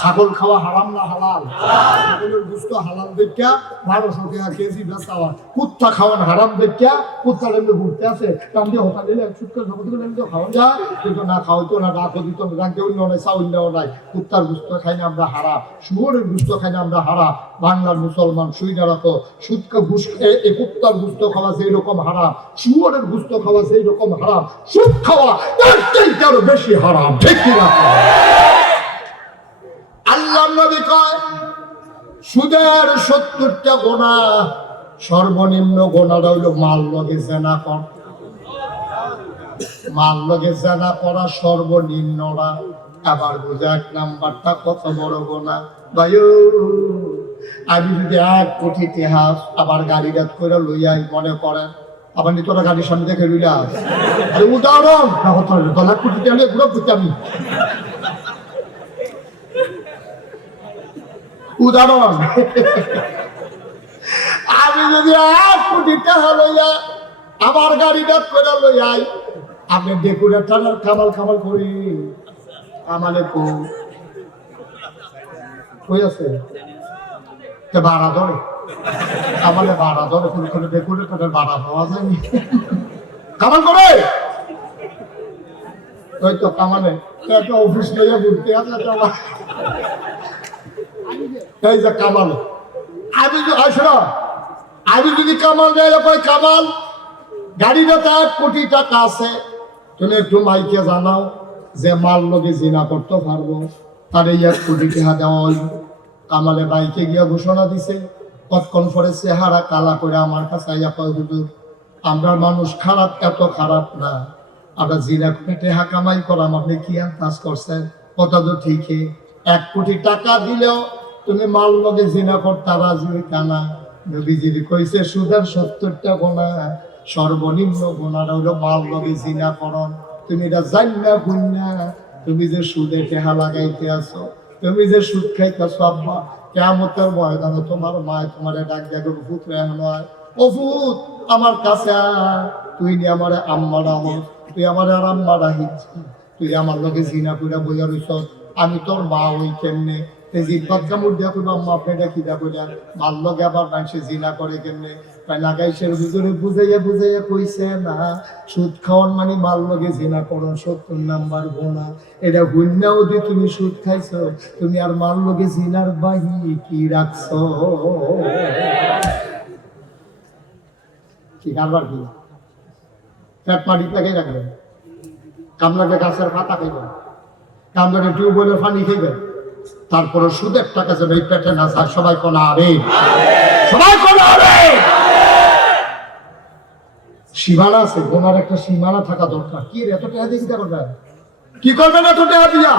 ছাগল খাওয়া হারাম না হালাল, ছাগলের গুস্ত হালাল দেখা 1200 টাকা কেজি বেচাওয়া, কুত্তা খাওয়ান হারাম দেখা কুত্তা লেগে ঘুরতে আছে, কারণ দিয়ে হোটেল দিলে ছুটকার জগৎ খাওয়া যায়, কিন্তু না খাওয়াইতো না, না দিত না, কেউ নাই, চাউল নেওয়া নাই, কুত্তার গুস্ত খাই না আমরা হারাম, শুয়োরের গুস্ত খাই না আমরা হারাম। বাংলার মুসলমান শুইনা রাখো, সুদকে ঘুষ এই কুত্তার গুস্ত খাওয়া যেই রকম হারাম, শুয়োরের গুস্ত খাওয়া যেই রকম হারাম, সুদ খাওয়া তার চাইতে আরো বেশি হারাম, ঠিক কিনা? আল্লাহর নবী কয় সুদের 70টা গুনাহ, সর্বনিম্ন গুনাহটা হইল মাল লগে জেনা কর, মাল লগে জেনা করা সর্বনিম্নটা। আবার বুঝা 1 নাম্বারটা কত বড় গুনাহ ভাইও। আমি যদি 1 কোটি টাকা আবার গাড়ি রাত করে লইয়াই, মনে করেন আবার তোরা গাড়ির সামনে দেখে লইলা, উদাহরণ 1 কোটি টাকা নিয়ে ঘুরে ঘুরতে আমি, উদাহরণ আমি যদি 1 কোটি টাকা লইয়া আবার গাড়ি রাত করে লইয়াই, আপনি ডেকোরেটর কামাল কামাল করি আমালে কই আছে ভাড়া ধরে, আমাদের ভাড়া ধরে কোনো ডেকোরেটরের ভাড়া পাওয়া যায়নি, কামাল করে ওই তো কামালে একটা অফিস লইয়া ঘুরতে আছে, এই যে কামাল। আমি আসলো, আমি যদি কামাল দেয় কই কামাল গাড়িটাতে 1 কোটি টাকা আছে, তুমি একটু মাইকে জানাও যে মাল লগে জিনা করতে পারবো, তার এই 1 কোটি টাকা দেওয়া হইব। কামালে বাইকে গিয়া ঘোষণা দিছে, কতক্ষণ পরে চেহারা কালা করে আমার কাছে আইয়া কয় হুজুর আমরা মানুষ খারাপ, এত খারাপ না, আমরা জিনা করে টাকা কামাই করাম, আপনি কি কাজ করছেন? কথা তো ঠিকই, 1 কোটি টাকা দিলেও তুমি মাল লগে জিনা করতে রাজি হইতা না। নবীজি কইছে সুদের 70টা গুনাহ, সর্বনিম্ন গুনাহটা হলো মাল লগে জিনা করন। তুমি এটা জান্না গুন্না, তুমি যে সুদে টাকা লাগাইতে আছো, তুমি যে সুদ খাইতেছো, আব্বা কিয়ামতের ময়দানে তোমার মা তোমারে ডাক দেবে, পুত্র এখন ও পুত আমার কাছে তুই নি আমারে আম্মা রাহ, তুই আমার আর আম্মা রাহিস, তুই আমার লগে জিনা কইরা বইয়া রইছ, আমি তোর মা ওই কেমনে জিব্বাত কামড় দিয়া কইব আম্মা আপনি এটা কিটা কইলেন, মাল লগে আবার মানুষে জিনা করে কেমনে? লাগাইছে হুজুরে বুঝাইয়া বুঝাইয়া কইছে না, সুদ খাওয়ান মানে মাল লগে জিনা করো 70 নাম্বার গুনাহ। এটা গুনাও দিয়ে তুমি সুদ খাইছো, তুমি আর মাল লগে জিনার বাহি কি রাখছো? কি কারবার কি পেট মাটি লাগাই রাখবেন, কামলাকে গাছের পাতা খাইবেন, কামলাকে টিউবওয়েলের পানি খাইবেন, তারপরে সুদের টাকা যেন এই পেটে না যায়। সবাই কোন আরে, সবাই কোন আরে। সীমানা আছে, গোনার একটা সীমানা থাকা দরকার। কি রে এত টাকা দিয়ে দিতে পারবেন? কি করবেন এত টাকা দিয়া?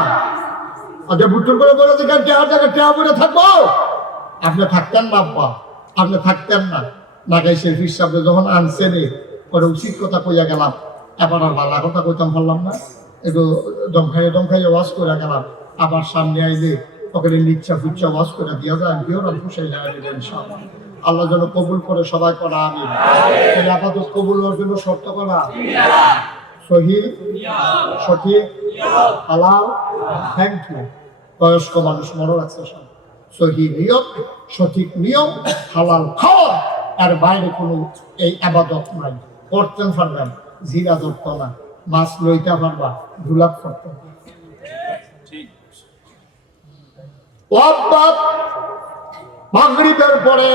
আচ্ছা বুট্টুর করে বলে যে টাকা পরে থাকবো, আপনি থাকতেন না আব্বা, আপনি থাকতেন না। নাগাই শরীফ সাহেব যখন আনছেন পরে উচিত কথা কইয়া গেলাম, এবার আর ভালো কথা কইতাম পারলাম না, একটু দমখাইয়ে ওয়াশ করে গেলাম। আবার সামনে আইলে ওখানে লিচ্ছা ফুচ্ছা ওয়াশ করে দিয়া যায়, কেউ না খুশাই যায় ইনশাআল্লাহ। আল্লাহ যেন কবুল করে, সবাই করা আমিন। আপাতত কবুল হওয়ার জন্য শর্ত করা সহি, সঠিক, হালাল, থ্যাংক ইউ। বয়স্ক মানুষ মনে রাখছে সব, সহি নিয়ম, সঠিক নিয়ম, হালাল খাওয়া, আর বাইরে কোনো এই আবাদত নাই। করতেন পারবেন জিরা ধরত না, মাছ লইতে পারবা, ধুলাপ করতে মাগরিবের পরে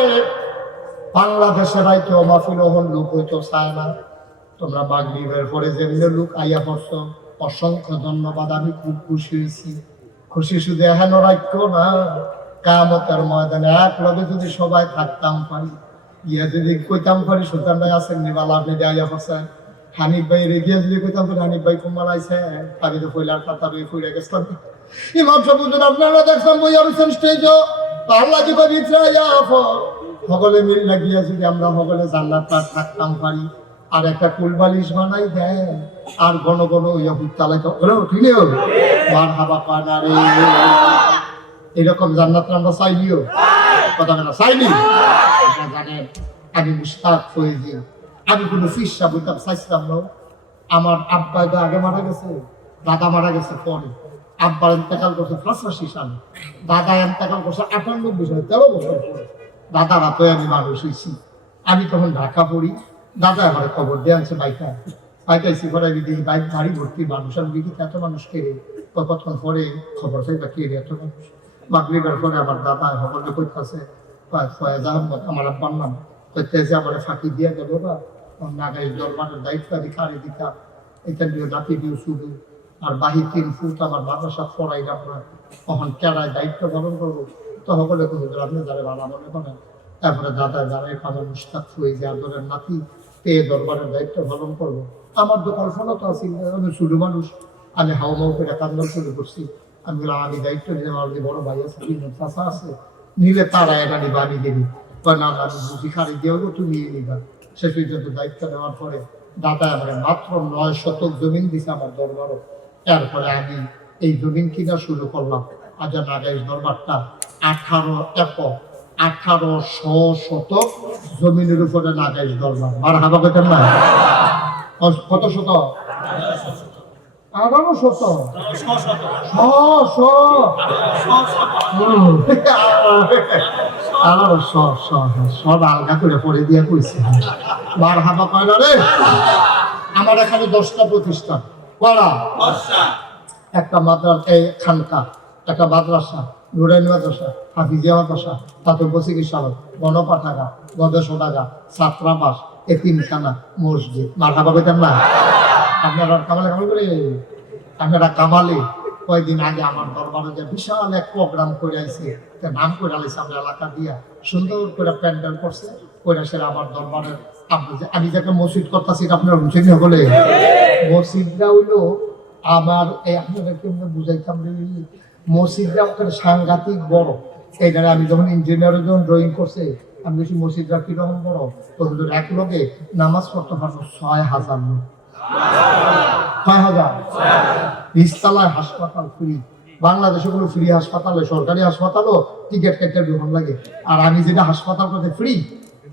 বাংলাদেশের রাইতে মাহফিল হন লোক হইতো চায় না। তোমরা মাগরিবের পরে যেমনি লোক আইয়া পড়ছো, অসংখ্য ধন্যবাদ। আমি খুব খুশি হয়েছি। খুশি শুধু এহেন রাখ্য না, কিয়ামতের ময়দানে এক লগে যদি সবাই থাকতাম পারি, ইয়া যদি কইতাম পারি সুলতান ভাই আছেন নিবালা আপনি আইয়া পড়ছেন, হানিফ ভাই রেগিয়া যদি কইতাম পারি হানিফ ভাই কুমার আইছে, আমি তো কইলার কথা কইরা গেছিলাম। ইমাম সাহেব আপনারা দেখছেন বইয়া রয়েছেন স্টেজও, আল্লাহ যদি বিছরাইয়া সকলে মিল লাগিয়া যদি আমরা সকলে জান্নাত থাকতাম পারি, আর একটা কুলবালিশ বানাই দেয়, আর ঘন ঘন ইয়া তালায় ঠিক মারহাবা পানা রে, এরকম জান্নাত আমরা চাইলিও কথা না চাইনি। জানেন আমি মুশতাক ফয়েজি, আমি কোনো ফিসা বইতাম চাইছিলাম না। আমার আব্বা তো আগে মারা গেছে, দাদা মারা গেছে পরে। আব্বার ইন্তেকাল করছে 85 সালে, দাদা ইন্তেকাল করছে 98 সালে, 13 বছর পরে। দাদার হাতে আমি মানুষ হয়েছি। আমি তখন ঢাকা পড়ি, দাদা আমার খবর দিয়ে আনছে পাইকাইছি পরে আমি দেখি বাইক গাড়ি ভর্তি মানুষ। আমি দেখি এত মানুষ কেড়ে, কতক্ষণ পরে খবর পাইবা কেড়ে এত মানুষ। মাগরিবের পরে আমার দাদা সকলে করতেছে ফয়েজ আহমদ, আমার আব্বার নাম, করতেছে আমার ফাঁকি দিয়ে গেল না নাগাই দরবারের দায়িত্ব আমি কারে দিতাম। এটা দিয়ে নাতি দিয়ে শুধু আর বাহির 3 ফুট আমার মাদ্রাসা পড়াই আপনার তখন কেড়ায় দায়িত্ব পালন করবো। তো সকলে কোনো আপনি যারা ভালো মনে করেন। তারপরে দাদা যারাই আমার মুস্তাক হয়ে যে আদরের নাতি পেয়ে দরবারের দায়িত্ব পালন করবো। আমার তো কল্পনা তো আছে, আমি শুধু মানুষ। আমি হাও মাও করে কান্দন শুরু করছি। আমি বললাম আমি দায়িত্ব নিলে আমার যে বড় ভাই আছে, চাষা আছে, নিলে তারা এটা নিবা, আমি দেবি বা না আমি বুঝি খারি দিয়ে হলো তুমি নিবা। সে পর্যন্ত দায়িত্ব নেওয়ার পরে দাদা আমার মাত্র 9 শতক জমিন দিছে আমার দরবারও। এরপরে আমি এই জমিন কিনা শুরু করলাম। আজ নাগাইশ দরবারটা 18 একর 1800 শতক জমিনের উপরে নাগাইশ দরবার। আর হাবা পেতেন না কত শত? 1800 আলগা করে পড়ে দিয়ে কইছে মার হাবা পায় না রে। আমার এখানে 10টা প্রতিষ্ঠান, একটা মাদ্রাসা, খানকা, একটা মাদ্রাসা, নুরানি মাদ্রাসা, হাফিজিয়া মাদ্রাসা, তাতব্য চিকিৎসালয়, গণপাঠাগার, গবেষণাগার, ছাত্রাবাস, এতিমখানা, মসজিদ। মার হাবা পেতেন না? আপনারা কামালে কামাল করে আপনারা কামালে কয়েকদিন আগে আমার দরবারে যে বিশাল এক প্রোগ্রাম করে আইছে, নাম করে আলাইছে আমরা এলাকা দিয়া, সুন্দর করে প্যান্ডেল করছে করে সেটা আমার দরবারের। আমি যাকে মসজিদ করতেছি আপনার বুঝেন বলে মসজিদটা হইলো আমার এই আপনাদের কেমন বুঝাইতাম, মসজিদটা ওখানে সাংঘাতিক বড়। এইখানে আমি যখন ইঞ্জিনিয়ারের যখন ড্রয়িং করছে আমি বেশি মসজিদটা কিরকম বড়, তো এক লোকে নামাজ পড়তে পারবো 6000 লোক। 6000 নিচতলায় হাসপাতাল ফ্রি। বাংলাদেশে কোনো ফ্রি হাসপাতালে, সরকারি হাসপাতালও টিকিট কেটে গ্রহণ লাগে। আর আমি যেটা হাসপাতাল করতে ফ্রি,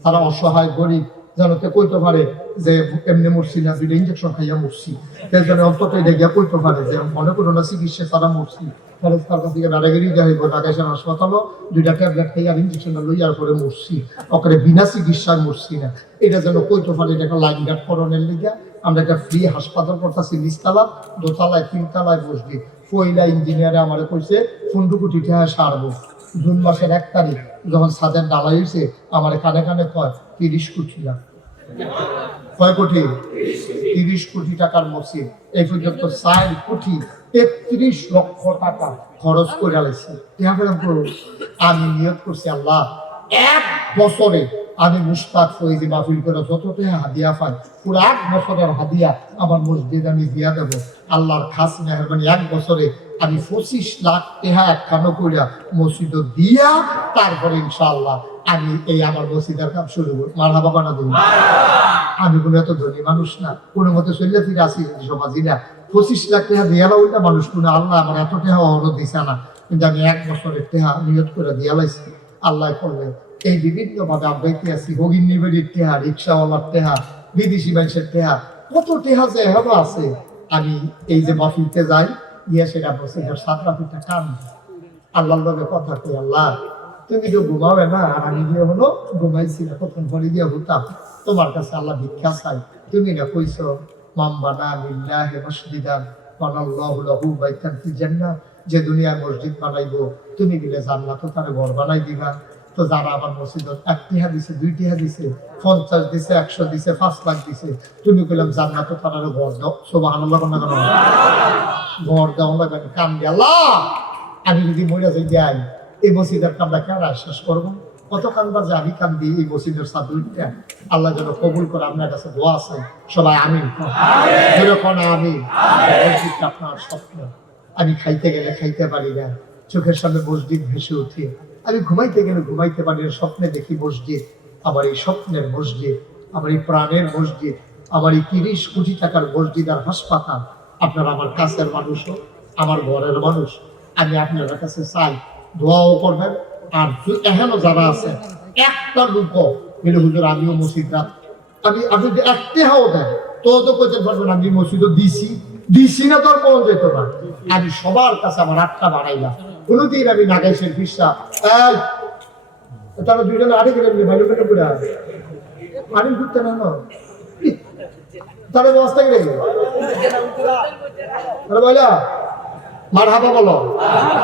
তারা অসহায় গরিব যেন কইতে পারে যে এমনি মরছি না, 2টা ইঞ্জেকশন খাইয়া মরছি, এর জন্য অন্তত এটা গিয়া কইতে পারে যে মনে করো না চিকিৎসা তারা মরছি। তার কাছ থেকে দাঁড়াগিরি দেওয়া হইব ঢাকাইশান হাসপাতালও 2টা ট্যাবলেট খাইয়া ইঞ্জেকশনটা লইয়ার পরে মরছি, ওখানে বিনা চিকিৎসায় মরছি না। এটা যেন কইতে পারে এটা একটা লাইন গার্ড করণের লিগা আমরা একটা ফ্রি হাসপাতাল করতেছি। নিচতলা, দোতলায়, 3তলায় মসজিদ। পয়লা ইঞ্জিনিয়ারে আমার কইছে 15 কোটি টাকা সারবো। জুন মাসের 1 তারিখ যখন ছাদের ডালাই হয়েছে আমার কানে কানে কয় 30 কোটি টাকা। কয় কোটি? 30 কোটি টাকার মসজিদ। এই পর্যন্ত 4 কোটি 33 লক্ষ টাকা খরচ করে আলাইছি। আমি নিয়ত করছি আল্লাহ 1 বছরে আমি মুশতাক ফয়েজি মাহফিল করে যত টাকা হাদিয়া পাই পুরো 1 বছরের হাদিয়া আমার মসজিদ আমি দিয়া দেব। আল্লাহর খাস মেহরবানি 1 বছরে আমি 25 লাখ টাকা একখানো কইরা মসজিদ দিয়া তারপরে ইনশাআল্লাহ আমি এই আমার মসজিদের কাজ শুরু করব। মারহাবা বানা দেব। আমি কোনো এত ধনী মানুষ না, কোনো মতে চলে ফিরে আসি সমাজই না। 25 লাখ টাকা দিয়া লাইটা মানুষ কোনো আল্লাহ আমার এত টাকা অহরো দিছে না, কিন্তু আমি 1 বছরের টাকা নিয়ত করে দিয়া লাইছি। আল্লাহ করলে এই বিভিন্ন ভাবে আব্বাইতে আছি, ভগিন নিবেদির টেহা, রিক্সাওয়ালার টেহা, বিদেশি মানুষের টেহা, কত টেহা যে এখনো আছে। আমি এই যে মাহফিলতে যাই গিয়ে সেটা বসে সাতরাতিটা কান আল্লাহর লগে কথা কই, আল্লাহ তুমি তো ঘুমাবে না, আর আমি গিয়ে হলো ঘুমাইছি না, কখন ঘরে গিয়ে হতাম তোমার কাছে আল্লাহ ভিক্ষা চাই। তুমি না কইছো মামবানা লিল্লাহি মসজিদান বানাল্লাহু লাহু বাইতান ফিল জান্নাহ, যে দুনিয়ায় মসজিদ বানাইবো তুমি দিলে জান্নাতও তারে ঘর বানাই দিবা। তো যারা আমার মসজিদত 1 টাকা দিছে, 2 টাকা দিছে, 50 দিছে, 100 দিছে, 5 লাখ দিছে, তুমি কইলাম জান্নাতও তারে ঘর দাও। সুবহানাল্লাহ কোন কেন ঘর দাও লাগবে কাম দিয়ে আল্লাহ আমি যদি মরে যাই এই মসজিদের কামটা কেন শেষ করবো? কত কান্দা যে আমি কান্দি এই মসজিদের সাদুরটা আল্লাহ যেন কবুল করে। আপনার কাছে দোয়া আছে সবাই আমিন যেরকম আমি। মসজিদটা আপনার স্বপ্ন। আমি খাইতে গেলে খাইতে পারি না, চোখের সামনে মসজিদ ভেসে উঠে। আমি ঘুমাইতে গেলে ঘুমাইতে পারি না, স্বপ্নে দেখি মসজিদ। আমার এই স্বপ্নের মসজিদ, আমার এই প্রাণের মসজিদ, আমার এই 30 কোটি টাকার মসজিদ আর হাসপাতাল। আপনারা আমার কাছের মানুষও, আমার ঘরের মানুষ। আমি আপনার কাছে চাই দোয়াও করবেন। আর এখনো যারা আছে একটা লোক বলে হুজুর আমিও মসজিদ আপনি যদি একটি হাও দেন তো করতে পারবেন আমি মসজিদও দিছি না তোর কোন যেত না। আমি সবার কাছে আমার আটটা বাড়াইলাম, কোনোদিন আমি নাগাইছেন পিসা তারা দুইজনে আড়ে গেলেন ভাই পুরা আড়ি ঘুরতে না তাহলে ব্যবস্থা গেলে বললা মারহাবা বলো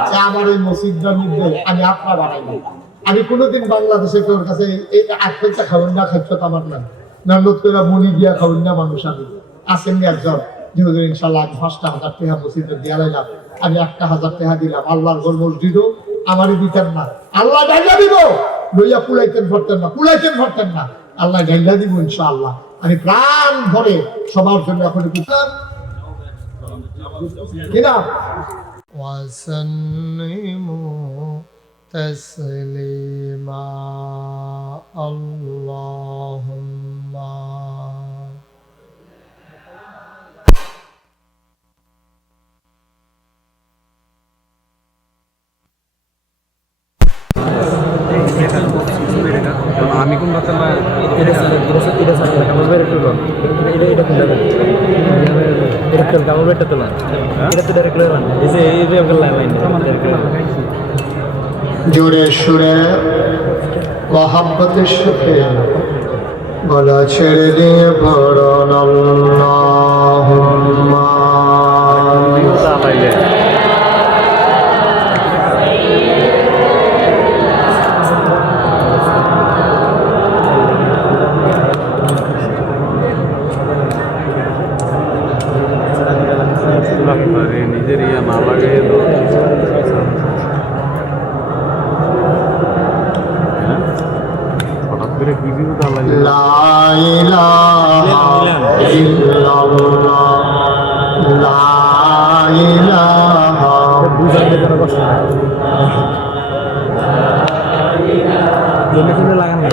যে আমার এই মসজিদটার মধ্যে আমি আপনার বানাইলাম। আমি কোনোদিন বাংলাদেশে তোর কাছে এই আটটা খাবেন না খাচ্ছ তো আমার না নান্নত করে মনি দিয়া খাবেন না মানুষ। আমি আসেননি একজন যেহেতু ইনশাল্লাহ আমি 5,000 টাকা মসজিদে দিয়া লাইলাম, আমি 1,000 টাকা দিলাম, আল্লাহর ঘর মসজিদও আমারই দিতেন না, আল্লাহ ডাইলা দিব লইয়া কুলাইতেন ভরতেন না, আল্লাহ ডাইলা দিব ইনশাআল্লাহ। আমি প্রাণ ভরে সবার জন্য এখন কিনা وسلموا تسليما اللهم আমি কোন কথা না জোরে সুরে মহাব্বতের সাথে গলা ছেড়ে দিয়ে পড়ন আল্লাহুম্মা নিজের ইয়া না লাগে হঠাৎ করে কি বিপদ লাগে লা ইলাহা ইল্লাল্লাহ লা ইলাহা বুঝাতে কোনো কষ্ট নাই জন্য লাগান না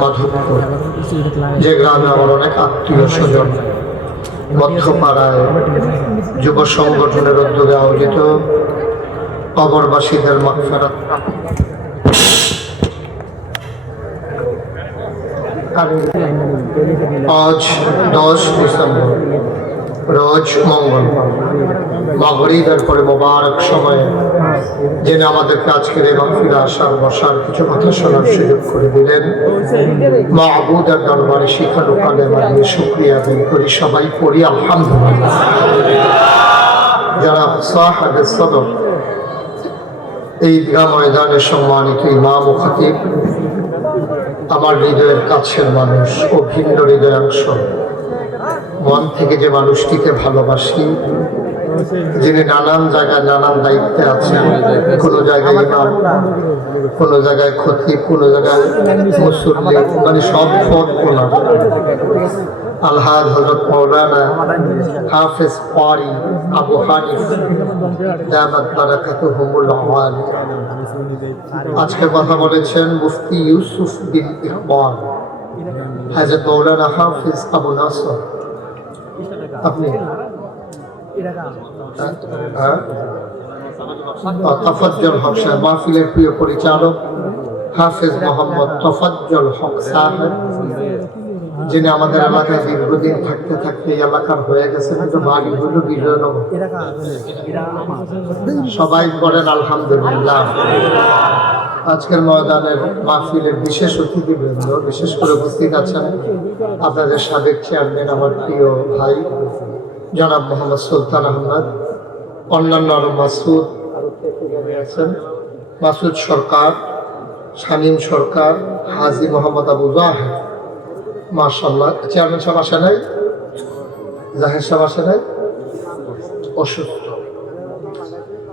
মাধবপুর, যে গ্রামে আমার অনেক আত্মীয় স্বজন, মধ্যপাড়ায় যুব সংগঠনের উদ্যোগে আয়োজিত কবরবাসীদের মাগফিরাত আজ 10 ডিসেম্বর, রোজ মঙ্গলবার, মাগরিবের পরে মোবারক সময়ে যিনি আমাদেরকে আজকের এই মাহফিলে আসার বসার কিছু কথা শোনার সুযোগ করে দিলেন, মাহবুদের দরবারে শিখানো কালেমা দিয়ে শুকরিয়া আদায় করি। সবাই পড়ি আলহামদুলিল্লাহ। যারা সাহাবে সদর এই ঈদগাহ ময়দানে সম্মানিত ইমাম ও খতিব, আমার হৃদয়ের কাছের মানুষ ও ভিন্ন হৃদয়াংশ, মন থেকে যে মানুষটিকে ভালোবাসি, যিনি নানান জায়গায় নানান দায়িত্বে আছেন, কোনো জায়গায় ইমাম, কোনো জায়গায় খতিব, কোনো জায়গায় মুসল্লি, মানে সব পদ ওনার, আলহাজ হযরত মাওলানা হাফেজ পারি আবু হানিফ দামাত বারাকাতুহুমুল আলী আজকে কথা বলেছেন মুফতি ইউসুফ বিন ইকবাল হযরত মাওলানা হাফেজ আবু নাসর। আপনি তফাজ্জল হক সাহেব, মাহফিলের প্রিয় পরিচালক হাফেজ মোহাম্মদ তফাজ্জল হক সাহেব, যিনি আমাদের এলাকায় দীর্ঘদিন থাকতে থাকতে এই এলাকার হয়ে গেছেন, কিন্তু বাড়ি হইল বিজয়নগর। সবাই করেন আলহামদুলিল্লাহ। আজকের ময়দানের মাহফিলের বিশেষ অতিথিবৃন্দ, বিশেষ করে উপস্থিত আছেন আপনাদের সাবেক চেয়ারম্যান, আমার প্রিয় ভাই জনাব মোহাম্মদ সুলতান আহমদ, অন্যান্য আরো মাসুদ আছেন, মাসুদ সরকার, শামীম সরকার, হাজী মোহাম্মদ আবু জাহের, মাশাআল্লাহ। চেয়ারম্যান সাহেব আসে নাই, জাহের সাহেব আসে নাই, অসুস্থ।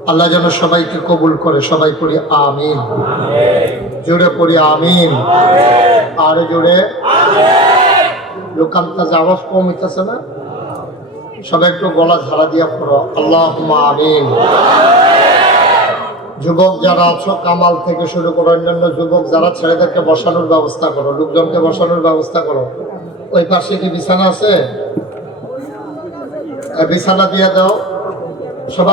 আল্লাহ যেন সবাইকে কবুল করে। সবাই পড়ি আমিন, জোরে পড়ি আমিন, আর জোরে লোকান্তাজ আওয়াজ কম হইতেছে না? সবাই একটু গলা ঝাড়া দিয়া পড়ো আল্লাহুম্মা আমিন। যুবক যারা আছো, কামাল থেকে শুরু করে অন্যান্য যুবক যারা, ছেলেদেরকে বসানোর ব্যবস্থা করো, লোকজনকে বসানোর ব্যবস্থা করো। ওই পাশে কি বিছানা আছে? বিছানা দিয়ে দাও সবাই।